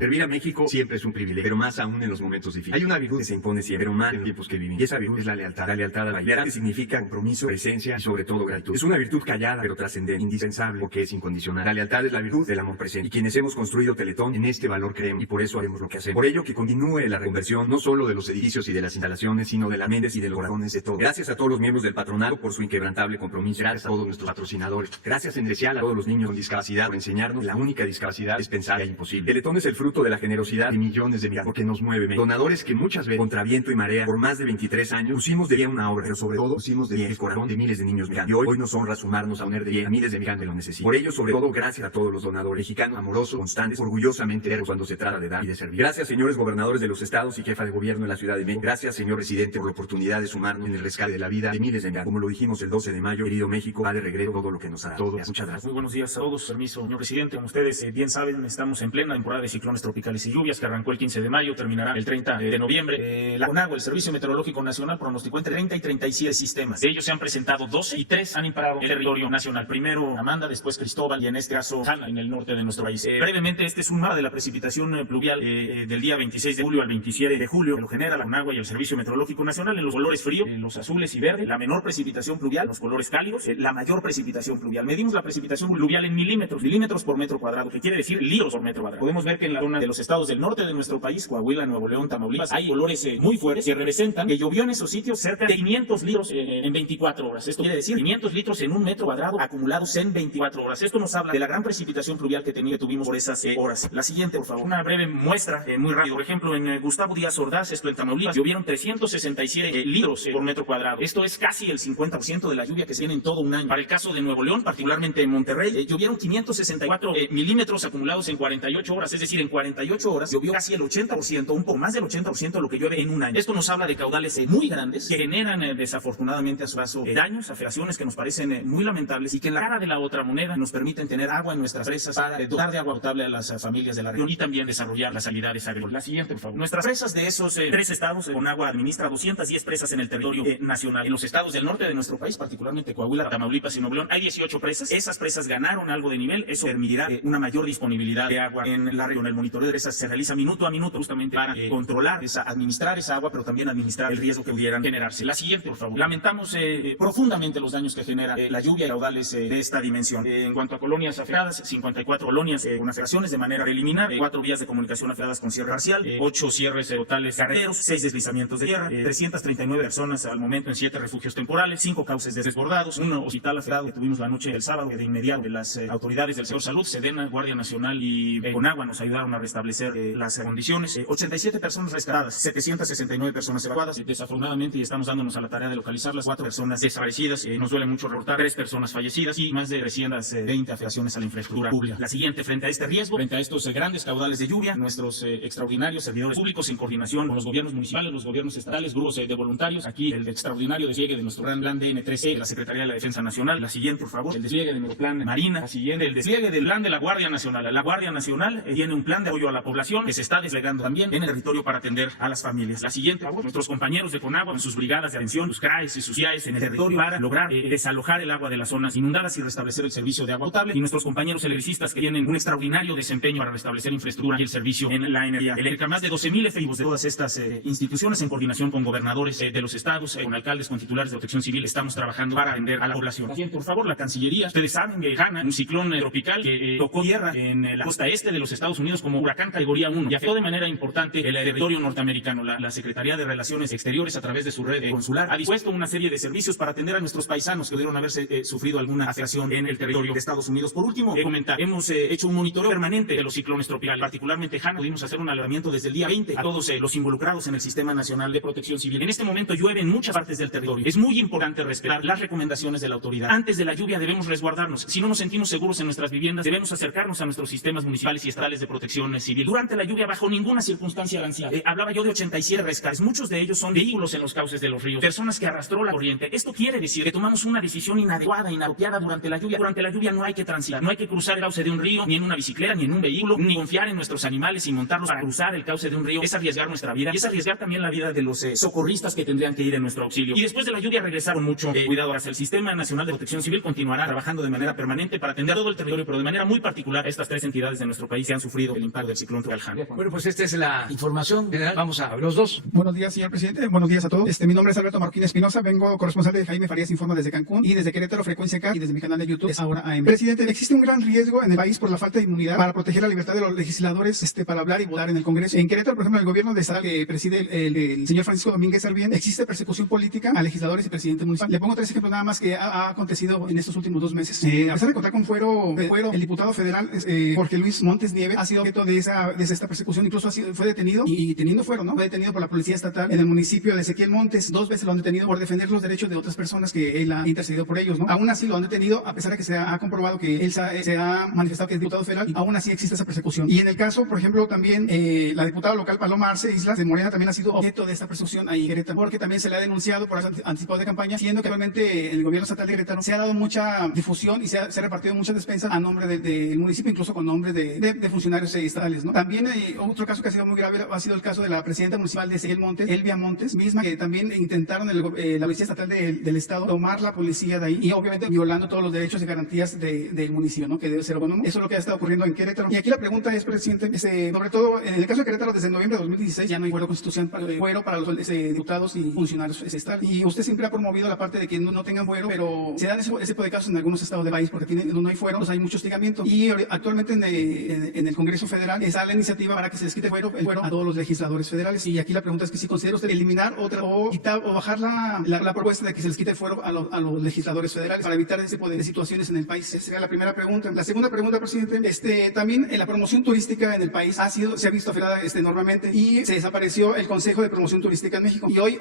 Servir a México siempre es un privilegio, pero más aún en los momentos difíciles. Hay una virtud que se impone siempre, pero más en los tiempos que vivimos. Y esa virtud es la lealtad. La lealtad a la vida, que significa compromiso, presencia y sobre todo gratitud. Es una virtud callada, pero trascendente, indispensable, porque es incondicional. La lealtad es la virtud del amor presente. Y quienes hemos construido Teletón, en este valor creemos y por eso haremos lo que hacemos. Por ello, que continúe la reconversión no solo de los edificios y de las instalaciones, sino de las mentes y de los corazones de todos. Gracias a todos los miembros del patronato por su inquebrantable compromiso. Gracias a todos nuestros patrocinadores. Gracias en especial a todos los niños con discapacidad por enseñarnos que la única discapacidad es pensar imposible. Teletón es el fruto de la generosidad de millones de millones, porque nos mueve. Donadores que muchas veces, contra viento y marea, por más de 23 años, pusimos de día una obra, pero sobre todo pusimos de día el corazón de miles de niños mexicanos. Y hoy nos honra sumarnos a poner de día a miles de mexicanos que lo necesitan. Por ello, sobre todo, gracias a todos los donadores mexicanos, amorosos, constantes, orgullosamente cuando se trata de dar y de servir. Gracias, señores gobernadores de los estados y jefa de gobierno de la Ciudad de México. Gracias, señor presidente, por la oportunidad de sumarnos en el rescate de la vida de miles de mexicanos. Como lo dijimos el 12 de mayo, querido México, va de regreso todo lo que nos hará. Todo. Muchas gracias. Muy buenos días a todos. Permiso, señor presidente. Como ustedes bien saben, estamos en plena temporada de ciclones tropicales y lluvias que arrancó el 15 de mayo, terminará el 30 de noviembre. La CONAGUA, el Servicio Meteorológico Nacional, pronosticó entre 30 y 37 sistemas. De ellos se han presentado 12 y 3 han imparado el territorio nacional. Primero Amanda, después Cristóbal y en este caso Hanna en el norte de nuestro país. Brevemente, este es un mapa de la precipitación pluvial del día 26 de julio al 27 de julio, que lo genera la CONAGUA y el Servicio Meteorológico Nacional en los colores frío, en los azules y verdes, la menor precipitación pluvial, los colores cálidos, la mayor precipitación pluvial. Medimos la precipitación pluvial en milímetros por metro cuadrado, que quiere decir litros por metro cuadrado. Podemos ver que en la zona de los estados del norte de nuestro país, Coahuila, Nuevo León, Tamaulipas, hay colores muy fuertes que representan que llovió en esos sitios cerca de 500 litros en 24 horas. Esto quiere decir 500 litros en un metro cuadrado acumulados en 24 horas. Esto nos habla de la gran precipitación pluvial que tuvimos por esas horas. La siguiente, por favor. Una breve muestra muy rápido. Por ejemplo, en Gustavo Díaz Ordaz, esto en Tamaulipas, llovieron 367 litros por metro cuadrado. Esto es casi el 50% de la lluvia que se tiene en todo un año. Para el caso de Nuevo León, particularmente en Monterrey, llovieron 564 milímetros acumulados en 48 horas. Es decir, en 48 horas llovió casi el 80%, un poco más del 80% de lo que llueve en un año. Esto nos habla de caudales muy grandes que generan desafortunadamente a su paso daños, afectaciones que nos parecen muy lamentables y que en la cara de la otra moneda nos permiten tener agua en nuestras presas para dotar de agua potable a las familias de la región y también desarrollar las habilidades agrícolas. La siguiente, por favor. Nuestras presas de esos 3 estados, CONAGUA administra 210 presas en el territorio nacional. En los estados del norte de nuestro país, particularmente Coahuila, Tamaulipas y Nuevo León, hay 18 presas. Esas presas ganaron algo de nivel. Eso permitirá una mayor disponibilidad de agua en la región. El monitoreo de presas se realiza minuto a minuto justamente para controlar, administrar esa agua, pero también administrar el riesgo que pudieran generarse. La siguiente, por favor. Lamentamos profundamente los daños que genera la lluvia y caudales de esta dimensión. En cuanto a colonias afectadas, 54 colonias con afectaciones de manera preliminar, 4 vías de comunicación afectadas con cierre parcial, 8 cierres totales carreteros, 6 deslizamientos de tierra, 339 personas al momento en 7 refugios temporales, 5 cauces desbordados, 1 hospital afectado que tuvimos la noche del sábado, que de inmediato las autoridades del sector salud, Sedena, Guardia Nacional y CONAGUA nos ayudaron a restablecer las condiciones. 87 personas rescatadas, 769 personas evacuadas, desafortunadamente, y estamos dándonos a la tarea de localizarlas, 4 personas desaparecidas, nos duele mucho reportar 3 personas fallecidas y más de 320 afectaciones a la infraestructura pública. La siguiente, frente a este riesgo, frente a estos grandes caudales de lluvia, nuestros extraordinarios servidores públicos en coordinación con los gobiernos municipales, los gobiernos estatales, grupos de voluntarios, aquí el extraordinario despliegue de nuestro gran plan DN3E de la Secretaría de la Defensa Nacional. La siguiente, por favor, el despliegue de nuestro plan Marina. La siguiente, el despliegue del plan de la Guardia Nacional. La Guardia Nacional tiene un plan plan de apoyo a la población que se está desplegando también en el territorio para atender a las familias. La siguiente, nuestros compañeros de CONAGUA con sus brigadas de atención, sus CRAES y sus IAES en el territorio para lograr desalojar el agua de las zonas inundadas y restablecer el servicio de agua potable, y nuestros compañeros electricistas que tienen un extraordinario desempeño para restablecer infraestructura y el servicio en la energía eléctrica. Más de 12,000 efectivos de todas estas instituciones en coordinación con gobernadores de los estados, con alcaldes, con titulares de protección civil, estamos trabajando para atender a la población. Por favor, la Cancillería, ustedes saben que Hanna, un ciclón tropical que tocó tierra en la costa este de los Estados Unidos como huracán categoría 1 y afectó de manera importante el territorio norteamericano. La Secretaría de Relaciones Exteriores, a través de su red consular, ha dispuesto una serie de servicios para atender a nuestros paisanos que pudieron haberse sufrido alguna afectación en el territorio de Estados Unidos. Por último, comentar, hemos hecho un monitoreo permanente de los ciclones tropicales, particularmente Hanna. Pudimos hacer un alertamiento desde el día 20 a todos los involucrados en el Sistema Nacional de Protección Civil. En este momento llueve en muchas partes del territorio. Es muy importante respetar las recomendaciones de la autoridad. Antes de la lluvia debemos resguardarnos. Si no nos sentimos seguros en nuestras viviendas, debemos acercarnos a nuestros sistemas municipales y estatales de protección civil. Durante la lluvia, bajo ninguna circunstancia lanzada. Hablaba yo de 87 rescates. Muchos de ellos son vehículos en los cauces de los ríos, personas que arrastró la corriente. Esto quiere decir que tomamos una decisión inadecuada, inapropiada durante la lluvia. Durante la lluvia no hay que transitar, no hay que cruzar el cauce de un río, ni en una bicicleta, ni en un vehículo, ni confiar en nuestros animales y montarlos para cruzar el cauce de un río. Es arriesgar nuestra vida y es arriesgar también la vida de los socorristas que tendrían que ir en nuestro auxilio. Y después de la lluvia regresar con mucho cuidado. El Sistema Nacional de Protección Civil continuará trabajando de manera permanente para atender todo el territorio, pero de manera muy particular a estas tres entidades de nuestro país que han sufrido el impacto del ciclón tropical. Bueno, pues esta es la información general. Vamos a los dos. Buenos días, señor presidente. Buenos días a todos. Mi nombre es Alberto Marquín Espinosa. Vengo corresponsal de Jaime Farías Informa desde Cancún y desde Querétaro, Frecuencia K, y desde mi canal de YouTube es Ahora AM. Presidente, existe un gran riesgo en el país por la falta de inmunidad para proteger la libertad de los legisladores para hablar y votar en el Congreso. En Querétaro, por ejemplo, el gobierno de estado que preside el señor Francisco Domínguez Servién, existe persecución política a legisladores y presidente municipal. Le pongo tres ejemplos nada más que ha acontecido en estos últimos 2 meses. A pesar de contar con fuero, el diputado federal Jorge Luis Montes Nieves ha sido objeto de esta persecución. Incluso fue detenido y teniendo fuero, ¿no? Fue detenido por la policía estatal en el municipio de Ezequiel Montes. 2 veces lo han detenido por defender los derechos de otras personas que él ha intercedido por ellos, ¿no? Aún así lo han detenido, a pesar de que se ha comprobado que él se ha manifestado que es diputado federal, y aún así existe esa persecución. Y en el caso, por ejemplo, también la diputada local Paloma Arce Islas de Morena también ha sido objeto de esta persecución ahí en Querétaro, porque también se le ha denunciado por anticipado de campaña, siendo que realmente el gobierno estatal de Querétaro se ha dado mucha difusión y se ha repartido muchas despensas a nombre del municipio, incluso con nombre de funcionarios estatales, ¿no? También otro caso que ha sido muy grave ha sido el caso de la presidenta municipal de Ezequiel Montes, Elvia Montes, misma que también intentaron la policía estatal del estado tomar la policía de ahí, y obviamente violando todos los derechos y garantías del municipio, ¿no? Que debe ser autónomo. Eso es lo que ha estado ocurriendo en Querétaro. Y aquí la pregunta es, presidente, sobre todo en el caso de Querétaro, desde noviembre de 2016 ya no hay fuero constitucional para los diputados y funcionarios estatales. Y usted siempre ha promovido la parte de que no tengan fuero, pero se dan ese tipo de casos en algunos estados del país porque no hay fuero, pues hay mucho hostigamiento. Y actualmente en el Congreso Federal está la iniciativa para que se les quite el fuero a todos los legisladores federales. Y aquí la pregunta es que si considera usted eliminar o bajar la propuesta de que se les quite el fuero a los legisladores federales para evitar ese tipo de situaciones en el país. Esa sería la primera pregunta. La segunda pregunta, presidente, también la promoción turística en el país se ha visto afectada enormemente, y se desapareció el Consejo de Promoción Turística en México. Y hoy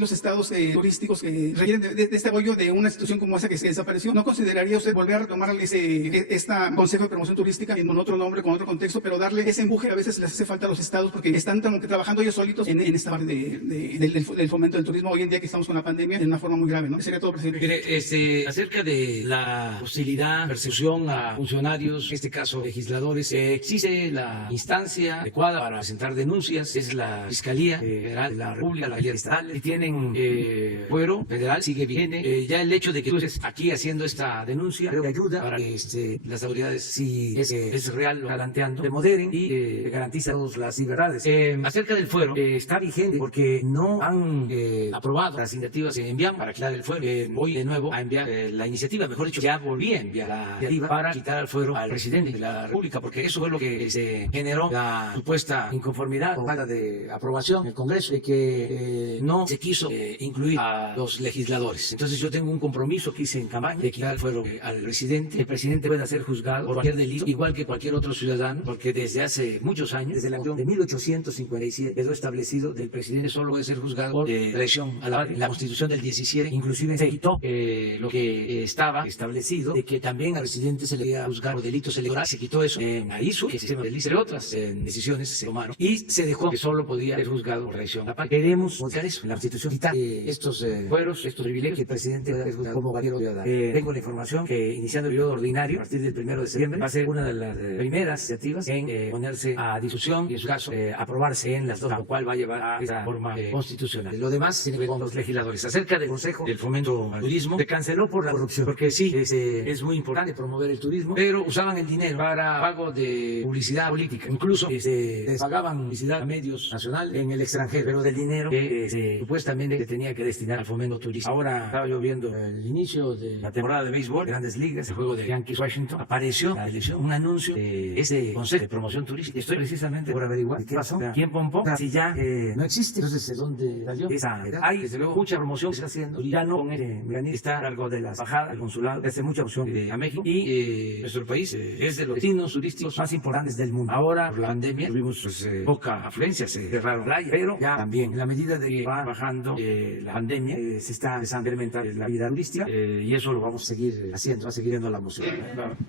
los estados turísticos que requieren de este apoyo de una institución como esa que se desapareció, ¿no consideraría usted volver a retomar este Consejo de Promoción Turística con otro nombre, con otro contexto, pero darle ese empuje? A veces les hace falta a los estados porque están como que trabajando ellos solitos en esta parte del fomento del turismo hoy en día que estamos con la pandemia de una forma muy grave, ¿no? Sería todo, presidente. Mire, acerca de la hostilidad, persecución a funcionarios, en este caso legisladores, existe la instancia adecuada para presentar denuncias, es la Fiscalía Federal de la República, la Fiscalía Estatal, y tienen fuero federal, sigue vigente. Ya el hecho de que tú estés aquí haciendo esta denuncia creo que ayuda para que las autoridades, si es real lo planteando, te moderen y garantiza todas las libertades. Acerca del fuero, está vigente porque no han aprobado las iniciativas que enviamos para quitar el fuero. Voy de nuevo a enviar la iniciativa, mejor dicho, ya volví a enviar la iniciativa para quitar el fuero al presidente de la República, porque eso fue lo que se generó la supuesta inconformidad o falta de aprobación en el Congreso, de que no se quiso incluir a los legisladores. Entonces yo tengo un compromiso que hice en campaña de quitar el fuero al presidente. El presidente puede ser juzgado por cualquier delito, igual que cualquier otro ciudadano, porque desde hace muchos años, desde la Constitución de 1857, quedó establecido que el presidente solo puede ser juzgado por traición a la patria. La Constitución del 17 inclusive se quitó lo que estaba establecido de que también al presidente se le iba a juzgar por delitos electorales. Se quitó eso en la ISU, que se de otras decisiones se tomaron, y se dejó que solo podía ser juzgado por traición a la patria. Queremos modificar eso en la Constitución, quitar estos fueros, estos privilegios, que el presidente pueda ser juzgado como cualquier otro ciudadano. Tengo la información que iniciando el periodo ordinario, a partir del 1 de septiembre, va a ser una de las primeras iniciativas legislativas en ponerse a discusión y en su caso aprobarse en las dos, lo cual va a llevar a esa forma constitucional. Lo demás tiene que ver con los legisladores. Acerca del Consejo del Fomento al Turismo, se canceló por la corrupción, porque sí, es muy importante promover el turismo, pero usaban el dinero para pago de publicidad política. Incluso les pagaban publicidad a medios nacionales en el extranjero, pero del dinero que supuestamente se tenía que destinar al fomento turístico. Ahora estaba yo viendo el inicio de la temporada de béisbol, Grandes Ligas, el juego de Yankees Washington, apareció en la elección un anuncio de ese Consejo de Promoción Turística. Estoy precisamente por averiguar qué pasó, quién pompó, si ya no existe. Entonces, ¿de dónde salió esa edad? Hay, desde luego, mucha promoción que se está haciendo, y ya no con el mecanismo, está a cargo de las embajadas, el consulado, hace mucha promoción a México, y nuestro país es de los destinos turísticos más importantes del mundo. Ahora, por la pandemia, tuvimos poca afluencia, se cerraron playas, pero ya también, en la medida de que va bajando la pandemia, se está empezando a incrementar la vida turística, y eso lo vamos a seguir haciendo, va a seguir viendo la moción.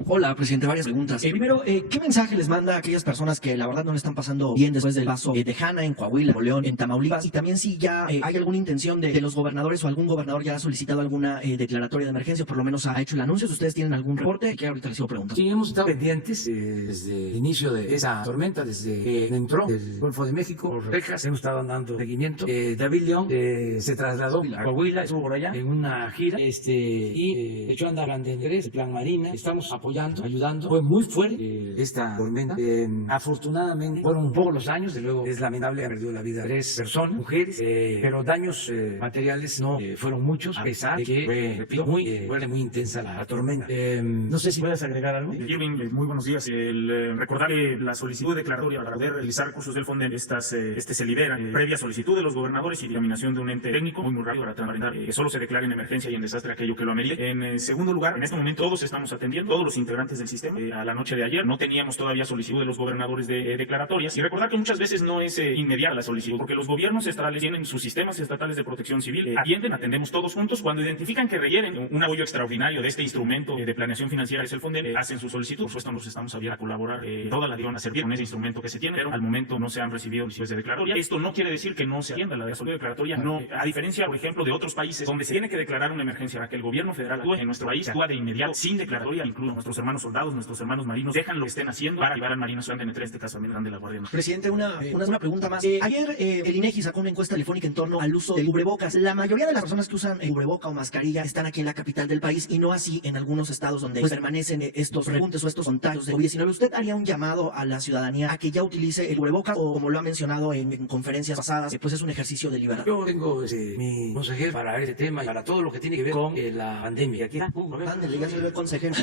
Hola, presidente, varias preguntas. Primero, ¿qué mensaje les manda a aquellas personas que la verdad no le están pasando bien después del paso de Hanna en Coahuila, León, en Tamaulipas? Y también si ya hay alguna intención de los gobernadores o algún gobernador ya ha solicitado alguna declaratoria de emergencia, por lo menos ha hecho el anuncio. Si ustedes tienen algún reporte, que ahorita les sigo preguntando. Sí, hemos estado pendientes desde el inicio de esa tormenta, desde que entró el Golfo de México por Texas, hemos estado dando seguimiento. David León se trasladó a Coahuila, estuvo por allá en una gira, y echó a andar el Plan Marina. Estamos apoyando, ayudando. Fue muy fuerte esta tormenta. Afortunadamente fueron pocos los daños, de luego es lamentable, ha perdido la vida 3 personas, mujeres, pero daños materiales no fueron muchos, a pesar de que fue, repito, muy fuerte, muy intensa la tormenta. No sé si puedes agregar algo. Irving, muy buenos días. Recordar que la solicitud declaratoria para poder realizar recursos del Fonden, se libera previa solicitud de los gobernadores y dictaminación de un ente técnico muy rápido para transparentar que solo se declare en emergencia y en desastre aquello que lo amerite. En segundo lugar, en este momento todos estamos atendiendo, todos los integrantes del sistema. A la noche de ayer no teníamos todavía solicitud de los gobernadores de declaratorias, y recordar que muchas veces no es inmediata la solicitud, porque los gobiernos estatales tienen sus sistemas estatales de protección civil, atendemos todos juntos. Cuando identifican que requieren un apoyo extraordinario de este instrumento de planeación financiera, es el Fonden, hacen su solicitud. Por supuesto, nos estamos abiertos a colaborar, toda la dirección a servir con ese instrumento que se tiene, pero al momento no se han recibido solicitudes de declaratoria. Esto no quiere decir que no se atienda la solicitud de declaratoria, no, a diferencia, por ejemplo, de otros países donde se tiene que declarar una emergencia para que el gobierno federal actúe. En nuestro país actúa de inmediato, sin declaratoria. Incluso nuestros hermanos soldados, nuestros hermanos marinos dejan lo que estén haciendo para llevar al marino en este caso también de la Guardia Nacional. Presidente, una pregunta más. Ayer el INEGI sacó una encuesta telefónica en torno al uso del cubrebocas. La mayoría de las personas que usan cubreboca o mascarilla están aquí en la capital del país, y no así en algunos estados donde permanecen estos repuntes o estos contagios de COVID-19. ¿Usted haría un llamado a la ciudadanía a que ya utilice el cubrebocas, o como lo ha mencionado en conferencias pasadas, pues es un ejercicio de libertad? Yo tengo mi consejero para este tema y para todo lo que tiene que ver con la pandemia. Aquí Ándale, ya soy el consejero.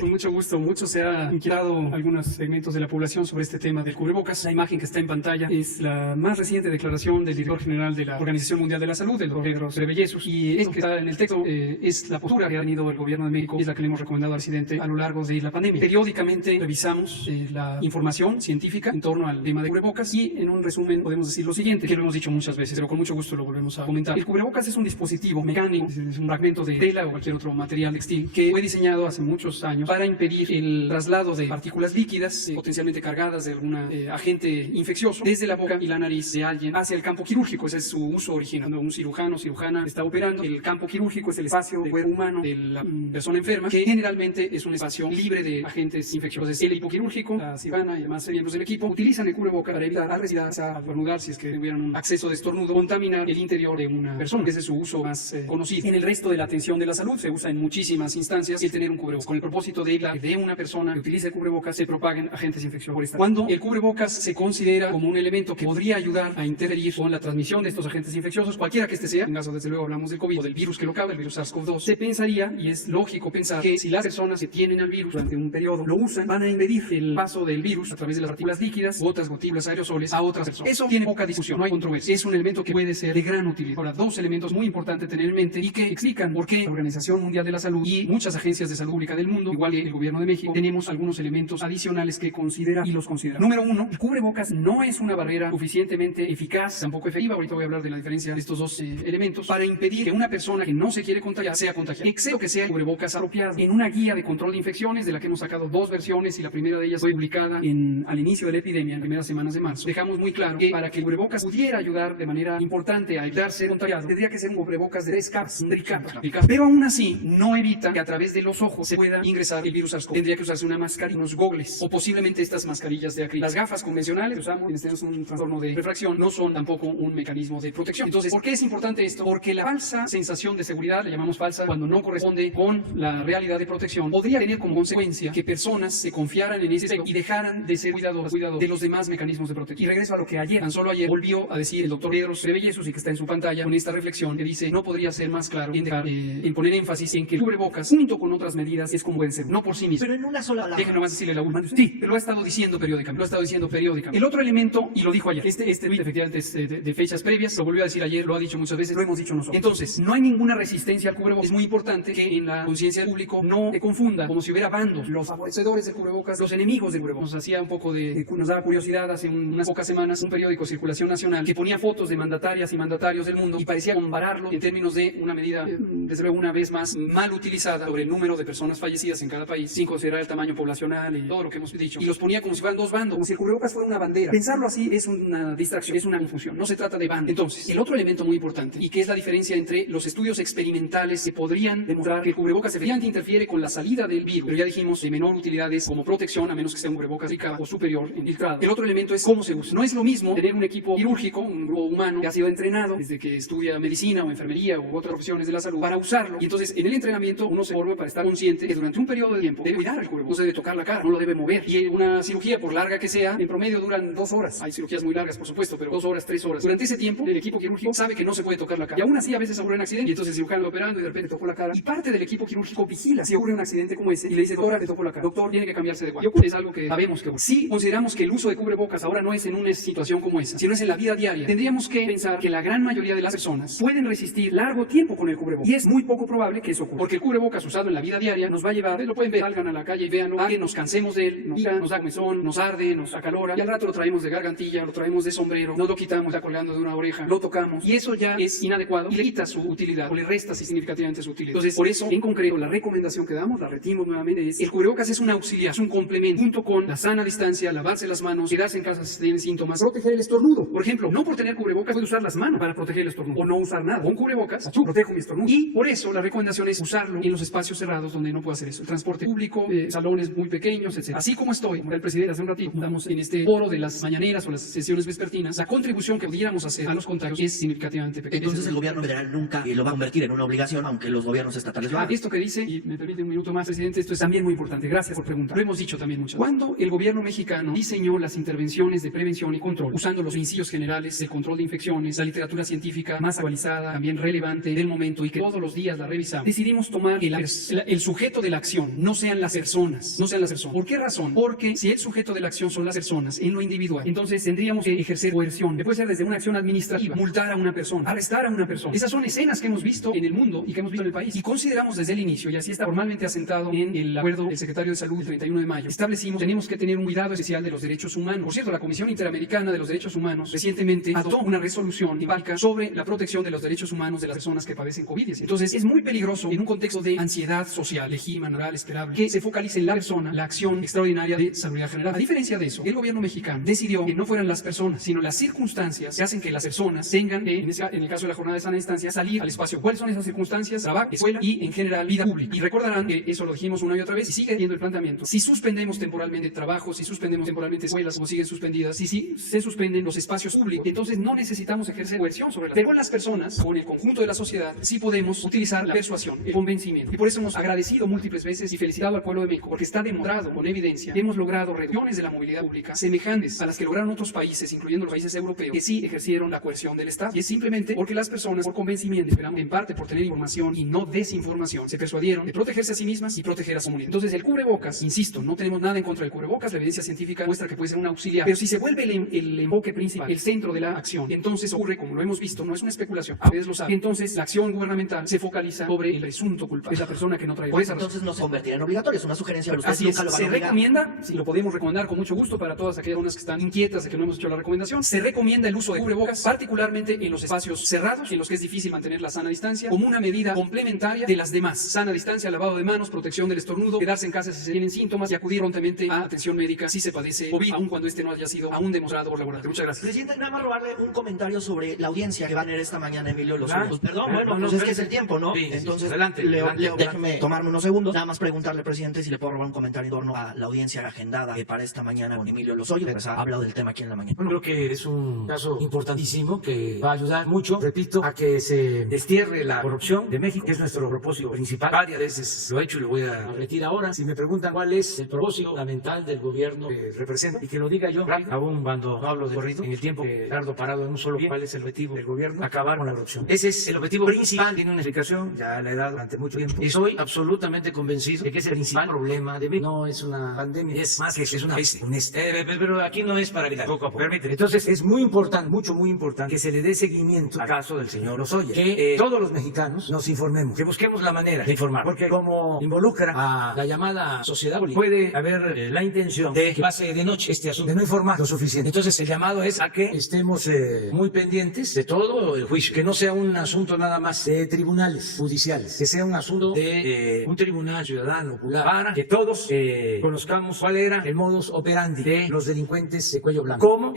Con mucho gusto. Mucho se ha inquietado algunos segmentos de la población sobre este tema del cubrebocas. La imagen que está en pantalla es la más reciente declaración del director general de la Organización Mundial de la Salud, el doctor Tedros Ghebreyesus, y esto que está en el texto es la postura que ha tenido el gobierno de México, y es la que le hemos recomendado al presidente a lo largo de la pandemia. Periódicamente revisamos la información científica en torno al tema de cubrebocas, y en un resumen podemos decir lo siguiente, que lo hemos dicho muchas veces, pero con mucho gusto lo volvemos a comentar. El cubrebocas es un dispositivo mecánico, es un fragmento de tela o cualquier otro material textil que fue diseñado hace muchos años para impedir el traslado de partículas líquidas potencialmente cargadas de algún agente infeccioso desde la boca y la nariz de alguien hacia el campo quirúrgico. Ese es su uso original. Cuando un cirujano o cirujana está operando, el campo quirúrgico es el espacio del cuerpo humano de la persona enferma, que generalmente es un espacio libre de agentes infecciosos. El equipo quirúrgico, la cirujana y demás miembros del equipo utilizan el cubreboca para evitar al respirar, al estornudar, si es que tuvieran un acceso de estornudo, contaminar el interior de una persona. Ese es su uso más conocido. En el resto de la atención de la salud se usa en muchísimas instancias el tener un cubrebocas con el propósito de evitar que de una persona que utilice el cubrebocas se propaguen agentes infecciosos. Cuando el cubrebocas se considera como un elemento que podría ayudar a interferir con la transmisión de estos agentes infecciosos, cualquiera que este sea, en caso desde luego hablamos del COVID o del virus que lo causa, el virus SARS-CoV-2, se pensaría, y es lógico pensar, que si las personas que tienen el virus durante un periodo lo usan, van a impedir el paso del virus a través de las partículas líquidas, gotas, gotículas, aerosoles, a otras personas. Eso tiene poca discusión, no hay controversia. Es un elemento que puede ser de gran utilidad. Ahora, dos elementos muy importantes tener en mente y que explican por qué la Organización Mundial de la Salud y muchas agencias de salud pública del mundo, igual que el gobierno de México, tenemos algunos elementos adicionales que considerar y los consideran. Número uno, el cubrebocas no es una barrera suficientemente eficaz, tampoco efectiva, ahorita voy a hablar de la diferencia de estos dos elementos, para impedir que una persona que no se quiere contagiar sea contagiada, excepto que sea el cubrebocas apropiado. En una guía de control de infecciones, de la que hemos sacado dos versiones, y la primera de ellas fue publicada al inicio de la epidemia, en primeras semanas de marzo, dejamos muy claro que para que el cubrebocas pudiera ayudar de manera importante a evitar ser contagiado, tendría que ser un cubrebocas de 3 capas, un tricapa, pero aún así no evita que a través de los ojos se pueda ingresar el virus SARS-CoV. Tendría que usarse una mascarilla, unos gogles, o posiblemente estas mascarillas de acrílico. Las gafas convencionales que usamos, quienes tenemos un trastorno de refracción, no son tampoco un mecanismo de protección. Entonces, ¿por qué es importante esto? Porque la falsa sensación de seguridad, le llamamos falsa, cuando no corresponde con la realidad de protección, podría tener como consecuencia que personas se confiaran en ese sesgo y dejaran de ser cuidadosas de los demás mecanismos de protección. Y regreso a lo que ayer, tan solo ayer, volvió a decir el doctor Pedro Rebellesus, y que está en su pantalla, con esta reflexión que dice: no podría ser más claro en poner énfasis en que el cubrebocas, junto con otras medidas, es como puede ser, no por sí mismo. Pero en una sola palabra. Déjenme nomás decirle la última. Sí, pero lo ha estado diciendo periódicamente. El otro elemento, y lo dijo ayer, este efectivamente es de fechas previas, lo volvió a decir ayer, lo ha dicho muchas veces, lo hemos dicho nosotros. Entonces, no hay ninguna resistencia al cubrebocas. Es muy importante que en la conciencia del público no se confunda, como si hubiera bandos, los favorecedores del cubrebocas, los enemigos del cubrebocas. Nos hacía un poco nos daba curiosidad hace unas pocas semanas un periódico, Circulación Nacional, que ponía fotos de mandatarias y mandatarios del mundo y parecía compararlo en términos de una medida, desde luego una vez más, mal utilizada sobre el número de personas fallecidas en cada país, sin considerar el tamaño poblacional y todo lo que hemos dicho. Y los ponía como si fueran dos bandos, como si el cubrebocas fuera una bandera. Pensarlo así es una distracción, es una confusión. No se trata de bando. Entonces, el otro elemento muy importante, y que es la diferencia entre los estudios experimentales que podrían demostrar que el cubrebocas efectivamente interfiere con la salida del virus, pero ya dijimos, de menor utilidad es como protección, a menos que sea un cubrebocas rica o superior infiltrado. El otro elemento es cómo se usa. No es lo mismo tener un equipo quirúrgico, un grupo humano que ha sido entrenado desde que estudia medicina o enfermería u otras profesiones de la salud para usarlo. Y entonces, en el entrenamiento, uno se forma para estar consciente que durante un periodo de tiempo debe cuidar el cubrebocas, no se debe tocar la cara, no lo debe mover. Y una cirugía, por larga que sea, en promedio duran 2 horas. Hay cirugías muy largas, por supuesto, pero 2 horas, 3 horas. Durante ese tiempo, el equipo quirúrgico sabe que no se puede tocar la cara. Y aún así, a veces ocurre un accidente, y entonces el cirujano va operando y de repente tocó la cara. Y parte del equipo quirúrgico vigila si ocurre un accidente como ese y le dice: doctora, le tocó la cara. Doctor, tiene que cambiarse de guante. Y ocurre, es algo que sabemos que ocurre. Si consideramos que el uso de cubrebocas ahora no es en una situación como esa, sino es en la vida diaria, tendríamos que pensar que la gran mayoría de las personas pueden resistir largo tiempo con el cubrebocas. Y es muy poco probable que eso ocurra, porque el cubrebocas usado en la vida diaria nos va a llevar, lo pueden ver, salgan a la calle y véanlo, a que nos cansemos de él, nos da comezón, nos arde, nos acalora, y al rato lo traemos de gargantilla, lo traemos de sombrero, no lo quitamos, está colgando de una oreja, lo tocamos, y eso ya es inadecuado y le quita su utilidad, o le resta significativamente su utilidad. Entonces, por eso, en concreto, la recomendación que damos, la repetimos nuevamente, es: el cubrebocas es un auxiliar, es un complemento, junto con la sana distancia, lavarse las manos, quedarse en casa si tienen síntomas, proteger el estornudo. Por ejemplo, no por tener cubrebocas puede usar las manos para proteger el estornudo, o no usar nada. Con cubrebocas, protejo mi estornudo. Y por eso la recomendación es usarlo en los espacios cerrados donde no puedo hacer eso. El transporte público, salones muy pequeños, etc. Así como estoy, como el presidente hace un ratito, estamos en este foro de las mañaneras o las sesiones vespertinas, la contribución que pudiéramos hacer a los contagios es significativamente pequeña. Entonces el gobierno federal nunca lo va a convertir en una obligación, aunque los gobiernos estatales lo hagan. Esto que dice, y me permite un minuto más, presidente, esto es también muy importante. Gracias por preguntar. Lo hemos dicho también muchas veces. Cuando el gobierno mexicano diseñó las intervenciones de prevención y control, usando los principios generales del control de infecciones, la literatura científica más actualizada, también relevante del momento y que todos los días la revisamos, decidimos tomar el sujeto de la acción, no sean las personas, ¿Por qué razón? Porque si el sujeto de la acción son las personas en lo individual, entonces tendríamos que ejercer coerción, que puede ser desde una acción administrativa, multar a una persona, arrestar a una persona. Esas son escenas que hemos visto en el mundo y que hemos visto en el país. Y consideramos desde el inicio, y así está formalmente asentado en el acuerdo del secretario de Salud del 31 de mayo, establecimos, tenemos que tener un cuidado especial de los derechos humanos. Por cierto, la Comisión Interamericana de los Derechos Humanos recientemente adoptó una resolución empática sobre la protección de los derechos humanos de las personas que padecen COVID-19. Entonces, es muy peligroso en un contexto de ansiedad social, legítima, normal, esperable, que se focalice en la persona, la acción extraordinaria de seguridad general. A diferencia de eso, el gobierno mexicano decidió que no fueran las personas, sino las circunstancias que hacen que las personas tengan, en el caso de la jornada de sana distancia, salir al espacio. ¿Cuáles son esas circunstancias? Trabajo, escuela y, en general, vida pública. Y recordarán que eso lo dijimos una y otra vez y sigue viendo el planteamiento. Si suspendemos temporalmente trabajo, si suspendemos temporalmente escuelas como siguen suspendidas, si se suspenden los espacios públicos, entonces no necesitamos ejercer coerción sobre las personas. Pero las personas, con el conjunto de la sociedad, sí podemos utilizar la persuasión, el convencimiento. Y por eso hemos agradecido múltiples veces y felicitado al pueblo de México, porque está demostrado con evidencia que hemos logrado reducciones de la movilidad pública semejantes a las que lograron otros países, incluyendo los países europeos, que sí ejercieron la coerción del Estado. Y es simplemente porque las personas, por convencimiento, esperamos en parte por tener información y no desinformación, se persuadieron de protegerse a sí mismas y proteger a su comunidad. Entonces el cubrebocas, insisto, no tenemos nada en contra del cubrebocas, la evidencia científica muestra que puede ser un auxiliar, pero si se vuelve el enfoque principal, el centro de la acción, entonces ocurre, como lo hemos visto, no es una especulación, a veces lo saben, entonces la acción gubernamental se focaliza sobre el presunto culpable, es la persona que no trae. Por eso entonces no se convertirá en obligatorio, es una sugerencia, pero ustedes así es, nunca lo van se a obligar. recomienda, si lo podemos recomendar con mucho gusto para todas aquellas personas que están inquietas de que no hemos hecho la recomendación, se recomienda el uso de cubrebocas, particularmente en los espacios cerrados, en los que es difícil mantener la sana distancia, como una medida complementaria de las demás: sana distancia, lavado de manos, protección del estornudo, quedarse en casa si se tienen síntomas y acudir prontamente a atención médica si se padece COVID, aun cuando este no haya sido aún demostrado por laboratorio. Muchas gracias. Presidente, nada más robarle un comentario sobre la audiencia que va a tener esta mañana Emilio Lozoya. Pues, perdón, bueno, no, pues es que es el tiempo, ¿no? Sí, entonces, adelante, déjeme tomarme unos segundos, nada más preguntarle, presidente, si le puedo robar un comentario en torno a la audiencia conferencia agendada para esta mañana con Emilio Lozoya, pues ha hablado del tema aquí en la mañana. Bueno, creo que es un caso importantísimo que va a ayudar mucho, repito, a que se destierre la corrupción de México, que es nuestro propósito principal. Varias veces lo he hecho y lo voy a repetir ahora. Si me preguntan cuál es el propósito fundamental del gobierno que represento, y que lo diga yo rápido, aún cuando no hablo de corrido, en el tiempo que tardo parado en un solo pie, ¿cuál es el objetivo del gobierno? Acabar con la corrupción. Ese es el objetivo principal. Tiene una explicación, ya la he dado durante mucho tiempo, y soy absolutamente convencido de que es el principal problema de México. No es una pandemia, es más que es una peste. Pero aquí no es para evitar, poco a poco. Permíteme. Entonces es muy importante, muy importante, que se le dé seguimiento al caso del señor Lozoya, que todos los mexicanos nos informemos, que busquemos la manera de informar, porque como involucra a la llamada sociedad política, puede haber la intención de que pase de noche este asunto, de no informar lo suficiente. Entonces el llamado es a que estemos muy pendientes de todo el juicio, que no sea un asunto nada más de tribunales judiciales, que sea un asunto de un tribunal ciudadano popular, para que todos conozcamos cuál era el modus operandi de los delincuentes de cuello blanco, cómo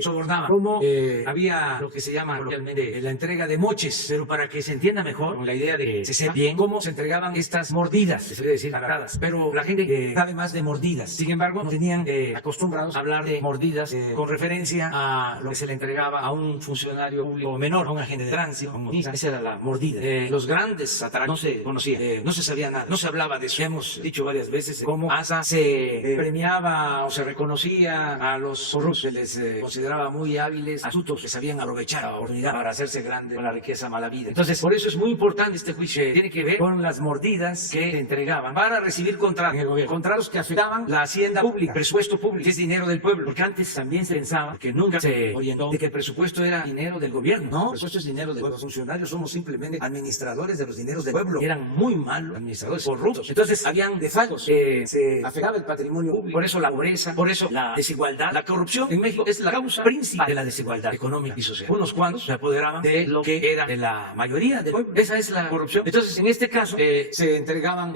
sobornaban, cómo había lo que se llama coloquialmente la entrega de moches, pero para que se entienda mejor, con la idea de que se sepa bien cómo se entregaban estas mordidas, se suele decir agarradas, pero la gente sabe más de mordidas. Sin embargo, no tenían acostumbrados a hablar de mordidas con referencia a lo que se le entregaba a un funcionario público menor, a un agente de tránsito, como esa era la mordida. Los grandes atracos no se conocía, no se sabía nada, no se hablaba de eso. Hemos dicho varias veces cómo hasta se premiaba o se reconocía a los corruptos, se les consideraba muy hábiles, astutos, que sabían aprovechar la oportunidad para hacerse grande con la riqueza mala vida. Entonces, por eso es muy importante este juicio. Tiene que ver con las mordidas que se entregaban para recibir contratos en el gobierno, contratos que afectaban la hacienda pública, presupuesto público, que es dinero del pueblo, porque antes también se pensaba, que nunca se orientó, de que el presupuesto era dinero del gobierno. No, el presupuesto es dinero del pueblo. Los funcionarios somos simplemente administradores de los dineros del pueblo. Eran muy malos administradores, corruptos. Entonces, habían desfalcos, se afectaba el patrimonio público. Por eso la pobreza, por eso la desigualdad. La corrupción en México es la causa principal de la desigualdad económica y social. Unos cuantos se apoderaban de lo que era de la mayoría del pueblo. Esa es la corrupción. Entonces, en este caso, se entregaban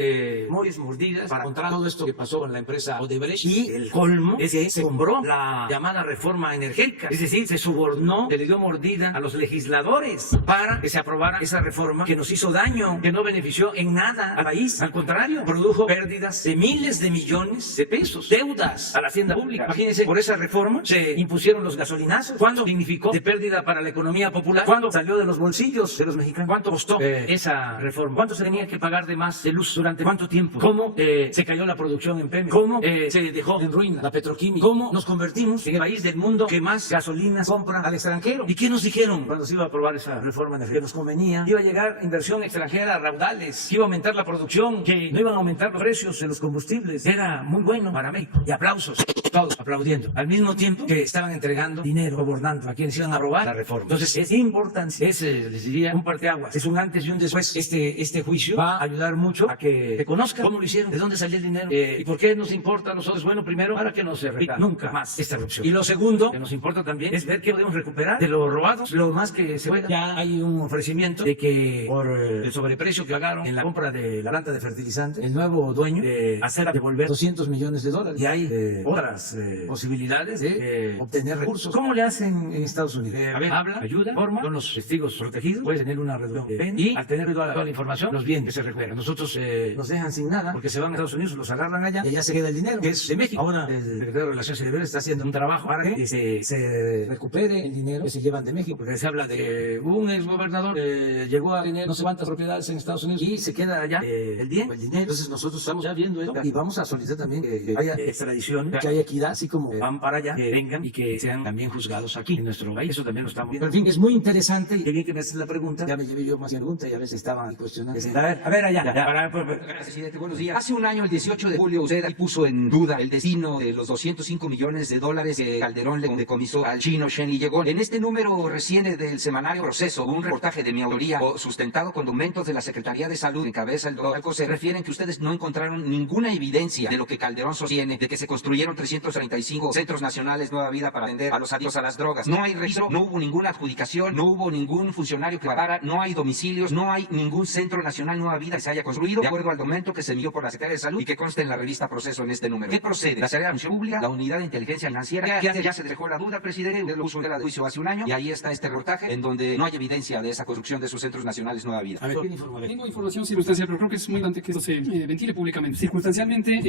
mordidas para encontrar todo esto que pasó con la empresa Odebrecht, y el colmo es que se compró la llamada reforma energética, es decir, se subornó, se le dio mordida a los legisladores para que se aprobara esa reforma que nos hizo daño, que no benefició en nada al país, al contrario, produjo pérdidas de miles de millones de pesos, deudas a la hacienda pública. Imagínense, por esa reforma se impusieron los gasolinazos. ¿Cuánto significó de pérdida para la economía popular? ¿Cuánto salió de los bolsillos de los mexicanos? ¿Cuánto costó esa reforma? ¿Cuánto se tenía que pagar de más de luz? ¿Durante cuánto tiempo? ¿Cómo se cayó la producción en Pemex? ¿Cómo se dejó en ruina la petroquímica? ¿Cómo nos convertimos en el país del mundo que más gasolinas compra al extranjero? ¿Y qué nos dijeron cuando se iba a aprobar esa reforma energética? Que nos convenía, iba a llegar inversión extranjera a raudales, que iba a aumentar la producción, que no iban a aumentar los precios de los combustibles. Era muy bueno para México. Y aplausos, todos aplaudiendo, al mismo tiempo que estaban entregando dinero, sobornando a quienes iban a aprobar la reforma. Entonces es importante, les diría, un parteaguas, es un antes y un después. Este juicio va a ayudar mucho a que se conozca cómo lo hicieron, de dónde salió el dinero, y por qué nos importa a nosotros. Bueno, primero, para que no se repita nunca más esta corrupción. Y lo segundo, que nos importa también, es ver qué podemos recuperar de lo robado, lo más que se pueda. Ya hay un ofrecimiento de que por el sobreprecio que pagaron en la compra de la planta de fertilizante, el nuevo dueño hacer devolver $200 millones. Y hay otras posibilidades de obtener recursos. ¿Cómo le hacen en Estados Unidos? A ver, habla, ayuda, forma, con los testigos protegidos, puede tener una reducción de pena, y al tener toda la información, los bienes que se recuperan. Nosotros nos dejan sin nada, porque se van a Estados Unidos, los agarran allá, y allá se queda el dinero, que es de México. Ahora el secretario de Relaciones Exteriores está haciendo un trabajo para que se recupere el dinero que se llevan de México, porque se habla de un exgobernador llegó a tener no sé cuántas propiedades en Estados Unidos y se queda allá el dinero. Entonces nosotros estamos ya viendo esto y vamos a solicitar también que haya extradición, que haya equidad, así como van para allá, que vengan y que sean también juzgados aquí en nuestro país. Eso también lo estamos viendo. En fin, es muy interesante, y qué bien que me haces la pregunta. Ya me llevé yo más preguntas y a veces estaban cuestionando. A ver allá. Gracias, presidente. Buenos días. Hace un año, el 18 de julio, usted puso en duda el destino de los $205 millones que Calderón le decomisó al chino Shen Yigong. En este número reciente del semanario Proceso, un reportaje de mi autoría sustentado con documentos de la Secretaría de Salud en cabeza el doctor Alcocer, refieren que ustedes no encontraron ninguna evidencia de lo que Calderón sostiene, de que se construyeron 335 centros nacionales Nueva Vida para atender a los adictos a las drogas. No hay registro, no hubo ninguna adjudicación, no hubo ningún funcionario que pagara, no hay domicilios, no hay ningún centro nacional Nueva Vida que se haya construido, de acuerdo al documento que se envió por la Secretaría de Salud y que consta en la revista Proceso en este número. ¿Qué procede? La Secretaría de Administración Pública, la Unidad de Inteligencia Financiera, ya se dejó la duda, presidente, usted lo puso en el juicio hace un año, y ahí está este reportaje en donde no hay evidencia de esa construcción de esos centros nacionales Nueva Vida. Tengo información circunstancial, pero creo que es muy importante que esto se ventile públicamente. Circunstancialmente,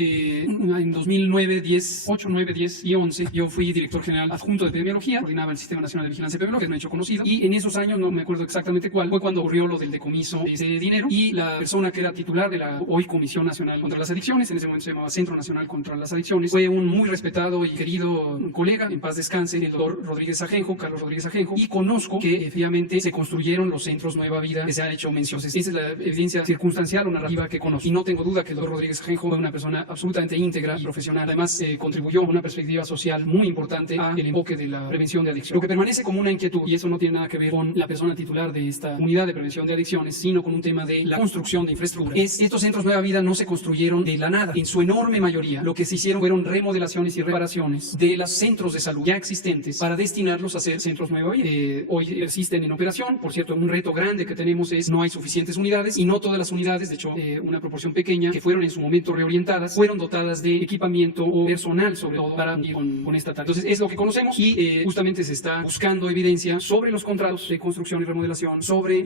en 2009, 10, 8, 9, 10 y 11, yo fui director general adjunto de epidemiología, coordinaba el Sistema Nacional de Vigilancia Epidemiológica, que es un hecho conocido, y en esos años, no me acuerdo exactamente cuál, fue cuando ocurrió lo del decomiso de ese dinero, y la persona que era titular de la hoy Comisión Nacional contra las Adicciones, en ese momento se llamaba Centro Nacional contra las Adicciones, fue un muy respetado y querido colega, en paz descanse, el doctor Rodríguez Ajenjo, Carlos Rodríguez Ajenjo, y conozco que efectivamente se construyeron los centros Nueva Vida que se han hecho mención. Esa es la evidencia circunstancial o narrativa que conozco, y no tengo duda que el doctor Rodríguez Ajenjo fue una persona absolutamente íntegra y profesional. Además, contribuyó con una perspectiva social muy importante al enfoque de la prevención de adicción. Lo que permanece como una inquietud, y eso no tiene nada que ver con la persona titular de esta unidad de prevención de adicciones, sino con un tema de la construcción de infraestructura. Estos centros Nueva Vida no se construyeron de la nada. En su enorme mayoría, lo que se hicieron fueron remodelaciones y reparaciones de los centros de salud ya existentes para destinarlos a ser centros Nueva Vida. Hoy existen en operación. Por cierto, un reto grande que tenemos es no hay suficientes unidades, y no todas las unidades, de hecho, una proporción pequeña que fueron en su momento reorientadas, fueron dotadas de equipamiento o personal, sobre todo, para ir con esta tarea. Entonces, es lo que conocemos, y justamente se está buscando evidencia sobre los contratos de construcción y remodelación, sobre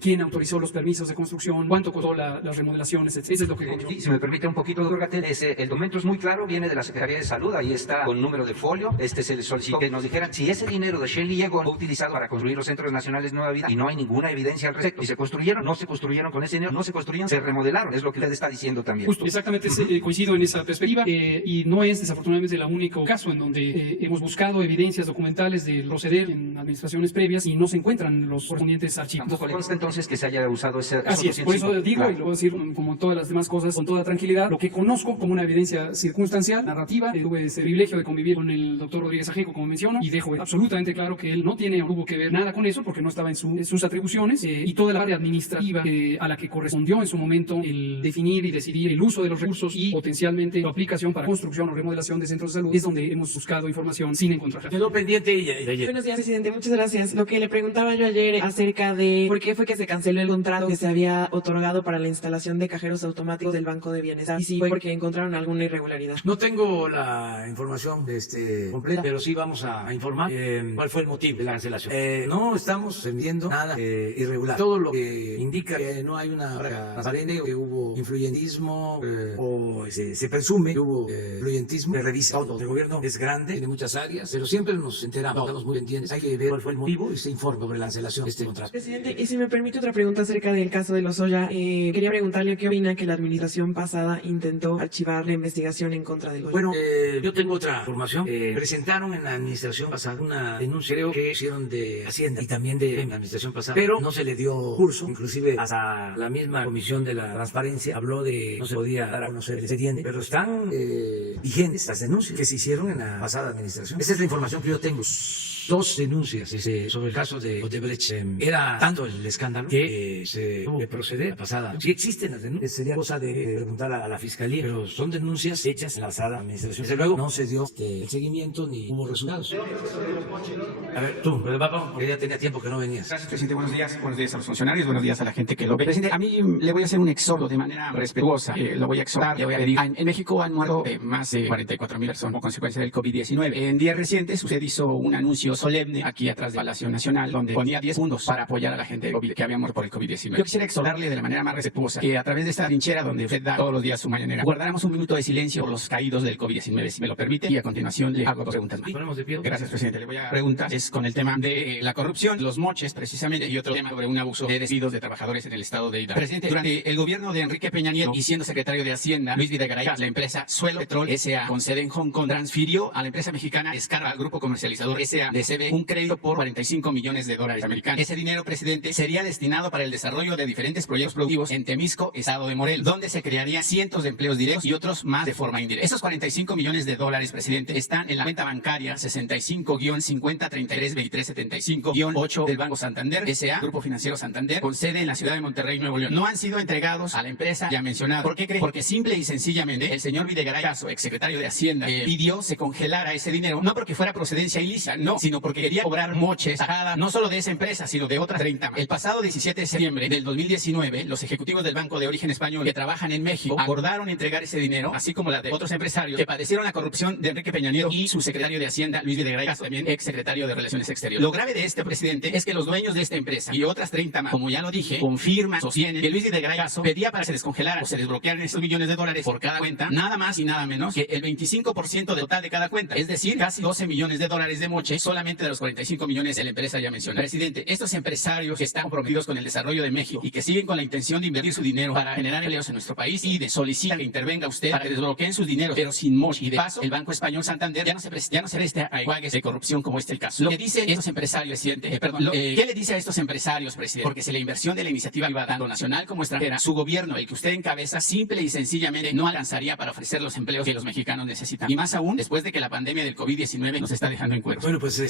quién autorizó los permisos de construcción, cuánto costó las remodelaciones, etc. Eso es lo que conozco. Si me permite un poquito, doctor Gatell, el documento es muy claro, viene de la Secretaría de Salud, ahí está con número de folio, se le solicitó que nos dijeran si ese dinero de Shenli Yegon fue utilizado para construir los centros nacionales Nueva Vida, y no hay ninguna evidencia al respecto. Y se construyeron, no se construyeron con ese dinero, no se construyeron, se remodelaron, es lo que usted está diciendo también. Justo, exactamente, coincido en esa perspectiva, y no es desafortunadamente el único caso en donde hemos buscado evidencias documentales del proceder en administraciones previas y no se encuentran los correspondientes archivos. Tampoco le consta entonces que se haya usado ese... Así es, por eso digo, claro, y lo voy a decir como todas las demás cosas con toda tranquilidad, lo que conozco como una evidencia circunstancial, narrativa. Tuve ese privilegio de convivir con el doctor Rodríguez Ajenjo, como menciono, y dejo absolutamente claro que él no tuvo que ver nada con eso, porque no estaba en sus atribuciones, y toda la área administrativa a la que correspondió en su momento el definir y decidir el uso de los recursos y potencialmente su aplicación para construcción o remodelación de centros de salud, es donde hemos buscado información sin encontrarla. Quedó pendiente y ayer. Buenos días, presidente. Muchas gracias. Lo que le preguntaba yo ayer acerca de por qué fue que se canceló el contrato que se había otorgado para la instalación de cajeros automáticos del Banco de Bienestar, y si fue porque encontraron alguna irregularidad. No tengo la información completa, pero sí vamos a informar cuál fue el motivo de la cancelación. No estamos vendiendo nada irregular. Todo lo que indica que no hay una transparente, que hubo influyentismo o se presume que hubo influyentismo, se revisa todo. El gobierno es grande, tiene muchas áreas, pero siempre nos enteramos, estamos muy pendientes. Hay que ver cuál fue el motivo y se informa sobre la cancelación de este contrato. Presidente, y si me permite otra pregunta acerca del caso de Lozoya, quería preguntarle qué opina que la administración pasada intentó archivar la investigación en contra de Lozoya. Bueno, yo tengo otra información. Presentaron en la administración pasada una denuncia, creo que hicieron de Hacienda y también de la administración pasada, pero no se le dio curso. Inclusive hasta la misma Comisión de la Transparencia habló de no se podía dar a conocer el expediente, pero están vigentes las denuncias que se hicieron en la pasada administración. Esa es la información que yo tengo. 2 denuncias sobre el caso de Odebrecht. Era tanto el escándalo que se tuvo que proceder a la pasada. Si existen las denuncias, sería cosa de preguntar a la Fiscalía, pero son denuncias hechas en la pasada administración. Desde luego no se dio el seguimiento ni hubo resultados. A ver, tú, porque ya tenía tiempo que no venías. Gracias, presidente. Buenos días a los funcionarios, buenos días a la gente que lo ve. Presidente, a mí le voy a hacer un exhorto de manera respetuosa. Lo voy a exhortar, le voy a pedir. En México han muerto más de 44,000 personas como consecuencia del COVID-19. En días recientes usted hizo un anuncio solemne aquí atrás del Palacio Nacional, donde ponía 10 puntos para apoyar a la gente que había muerto por el COVID-19. Yo quisiera exhortarle de la manera más respetuosa que a través de esta trinchera donde usted da todos los días su mañanera, guardáramos un minuto de silencio por los caídos del COVID-19, si me lo permite, y a continuación le hago 2 preguntas más. Gracias, presidente. Le voy a preguntar, es con el tema de la corrupción, los moches precisamente, y otro tema sobre un abuso de despidos de trabajadores en el estado de Hidalgo. Presidente, durante el gobierno de Enrique Peña Nieto y siendo secretario de Hacienda, Luis Videgaray, la empresa Suelo Petrol S.A. con sede en Hong Kong transfirió a la empresa mexicana Scarra, al grupo comercializador S.A. de CB, un crédito por 45 millones de dólares americanos. Ese dinero, presidente, sería destinado para el desarrollo de diferentes proyectos productivos en Temisco, estado de Morelos, donde se crearían cientos de empleos directos y otros más de forma indirecta. Esos 45 millones de dólares, presidente, están en la cuenta bancaria 65-5033-2375-8 del Banco Santander S.A., Grupo Financiero Santander, con sede en la ciudad de Monterrey, Nuevo León. No han sido entregados a la empresa ya mencionada. ¿Por qué cree? Porque simple y sencillamente el señor Videgaray, exsecretario de Hacienda, pidió se congelara ese dinero, no porque fuera procedencia ilícita, no, sino sino porque quería cobrar moches tajada no solo de esa empresa, sino de otras 30 más. El pasado 17 de septiembre del 2019, los ejecutivos del Banco de Origen Español que trabajan en México acordaron entregar ese dinero, así como la de otros empresarios que padecieron la corrupción de Enrique Peña Nieto y su secretario de Hacienda, Luis Videgaray Caso, también ex secretario de Relaciones Exteriores. Lo grave de este, presidente, es que los dueños de esta empresa y otras 30 más, como ya lo dije, confirman, sostienen que Luis Videgaray Caso pedía para que se descongelara o se desbloquearan esos millones de dólares por cada cuenta, nada más y nada menos que el 25% del total de cada cuenta, es decir, casi 12 millones de dólares de moche solamente de los 45 millones de la empresa ya mencionada. Presidente, estos empresarios que están comprometidos con el desarrollo de México y que siguen con la intención de invertir su dinero para generar empleos en nuestro país y de solicitar que intervenga usted para que desbloqueen sus dineros, pero sin moche. Y de paso, el Banco Español Santander ya no se presta a enjuagues de corrupción como el caso. Lo que dicen estos empresarios, presidente, ¿qué le dice a estos empresarios, presidente? Porque si la inversión de la iniciativa privada, tanto nacional como extranjera, su gobierno, el que usted encabeza, simple y sencillamente no alcanzaría para ofrecer los empleos que los mexicanos necesitan. Y más aún, después de que la pandemia del COVID-19 nos está dejando en cueros. Bueno, pues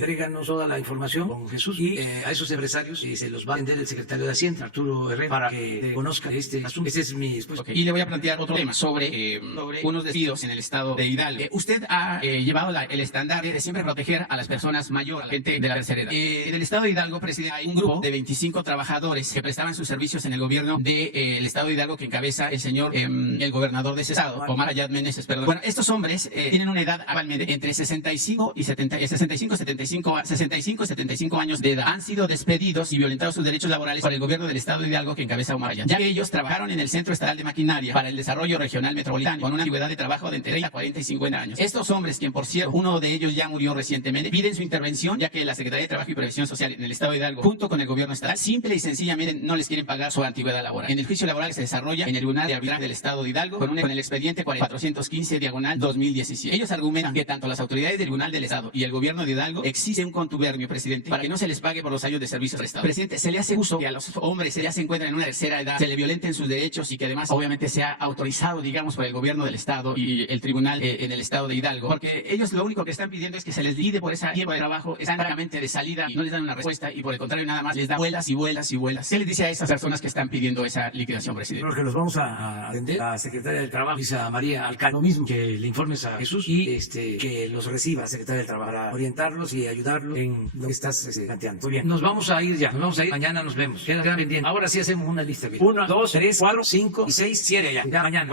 tráiganos toda la información con Jesús y a esos empresarios se los va a atender el secretario de Hacienda, Arturo Herrera, para que conozca este asunto. Ese es mi respuesta. Okay. Y le voy a plantear otro tema sobre unos despidos en el estado de Hidalgo. Usted ha llevado el estandarte de siempre proteger a las personas mayores, a la gente de la tercera edad. En el estado de Hidalgo, presidente, hay un grupo de 25 trabajadores que prestaban sus servicios en el gobierno del estado de Hidalgo que encabeza el señor, el gobernador de ese estado, Omar Ayad Meneses, perdón. Bueno, estos hombres tienen una edad actualmente entre 65 y 75 años de edad. Han sido despedidos y violentados sus derechos laborales por el gobierno del estado de Hidalgo que encabeza Omar Ayad, ya que ellos trabajaron en el Centro Estatal de Maquinaria para el Desarrollo Regional Metropolitano con una antigüedad de trabajo de entre 30, 40 y 50 años. Estos hombres, quien por cierto, uno de ellos ya murió recientemente, piden su intervención ya que la Secretaría de Trabajo y Previsión Social en el estado de Hidalgo, junto con el gobierno estatal, simple y sencillamente no les quieren pagar su antigüedad laboral. En el juicio laboral que se desarrolla en el Tribunal de Arbitraje del estado de Hidalgo con el expediente 415/2017. Ellos argumentan que tanto las autoridades del Tribunal del Estado y el gobierno de Hidalgo exige un contubernio, presidente, para que no se les pague por los años de servicios prestados. Presidente, se le hace uso que a los hombres ya se encuentran en una tercera edad, se le violenten sus derechos y que además obviamente sea autorizado, digamos, por el gobierno del estado y el tribunal en el estado de Hidalgo, porque ellos lo único que están pidiendo es que se les liquide por ese tiempo de trabajo, están francamente de salida y no les dan una respuesta y por el contrario nada más les da vuelas y vuelas y vuelas. ¿Qué les dice a esas personas que están pidiendo esa liquidación, presidente? Porque los vamos a atender. La secretaria del Trabajo, Luisa María Alcalde, lo mismo que le informes a Jesús y que los reciba la secretaria del Trabajo para orientarlos y ayudarlos en lo que estás planteando. Muy bien, nos vamos a ir ya, mañana nos vemos. Queda pendiente. Ahora sí hacemos una lista. 1, 2, 3, 4, 5 y 6, 7 ya mañana.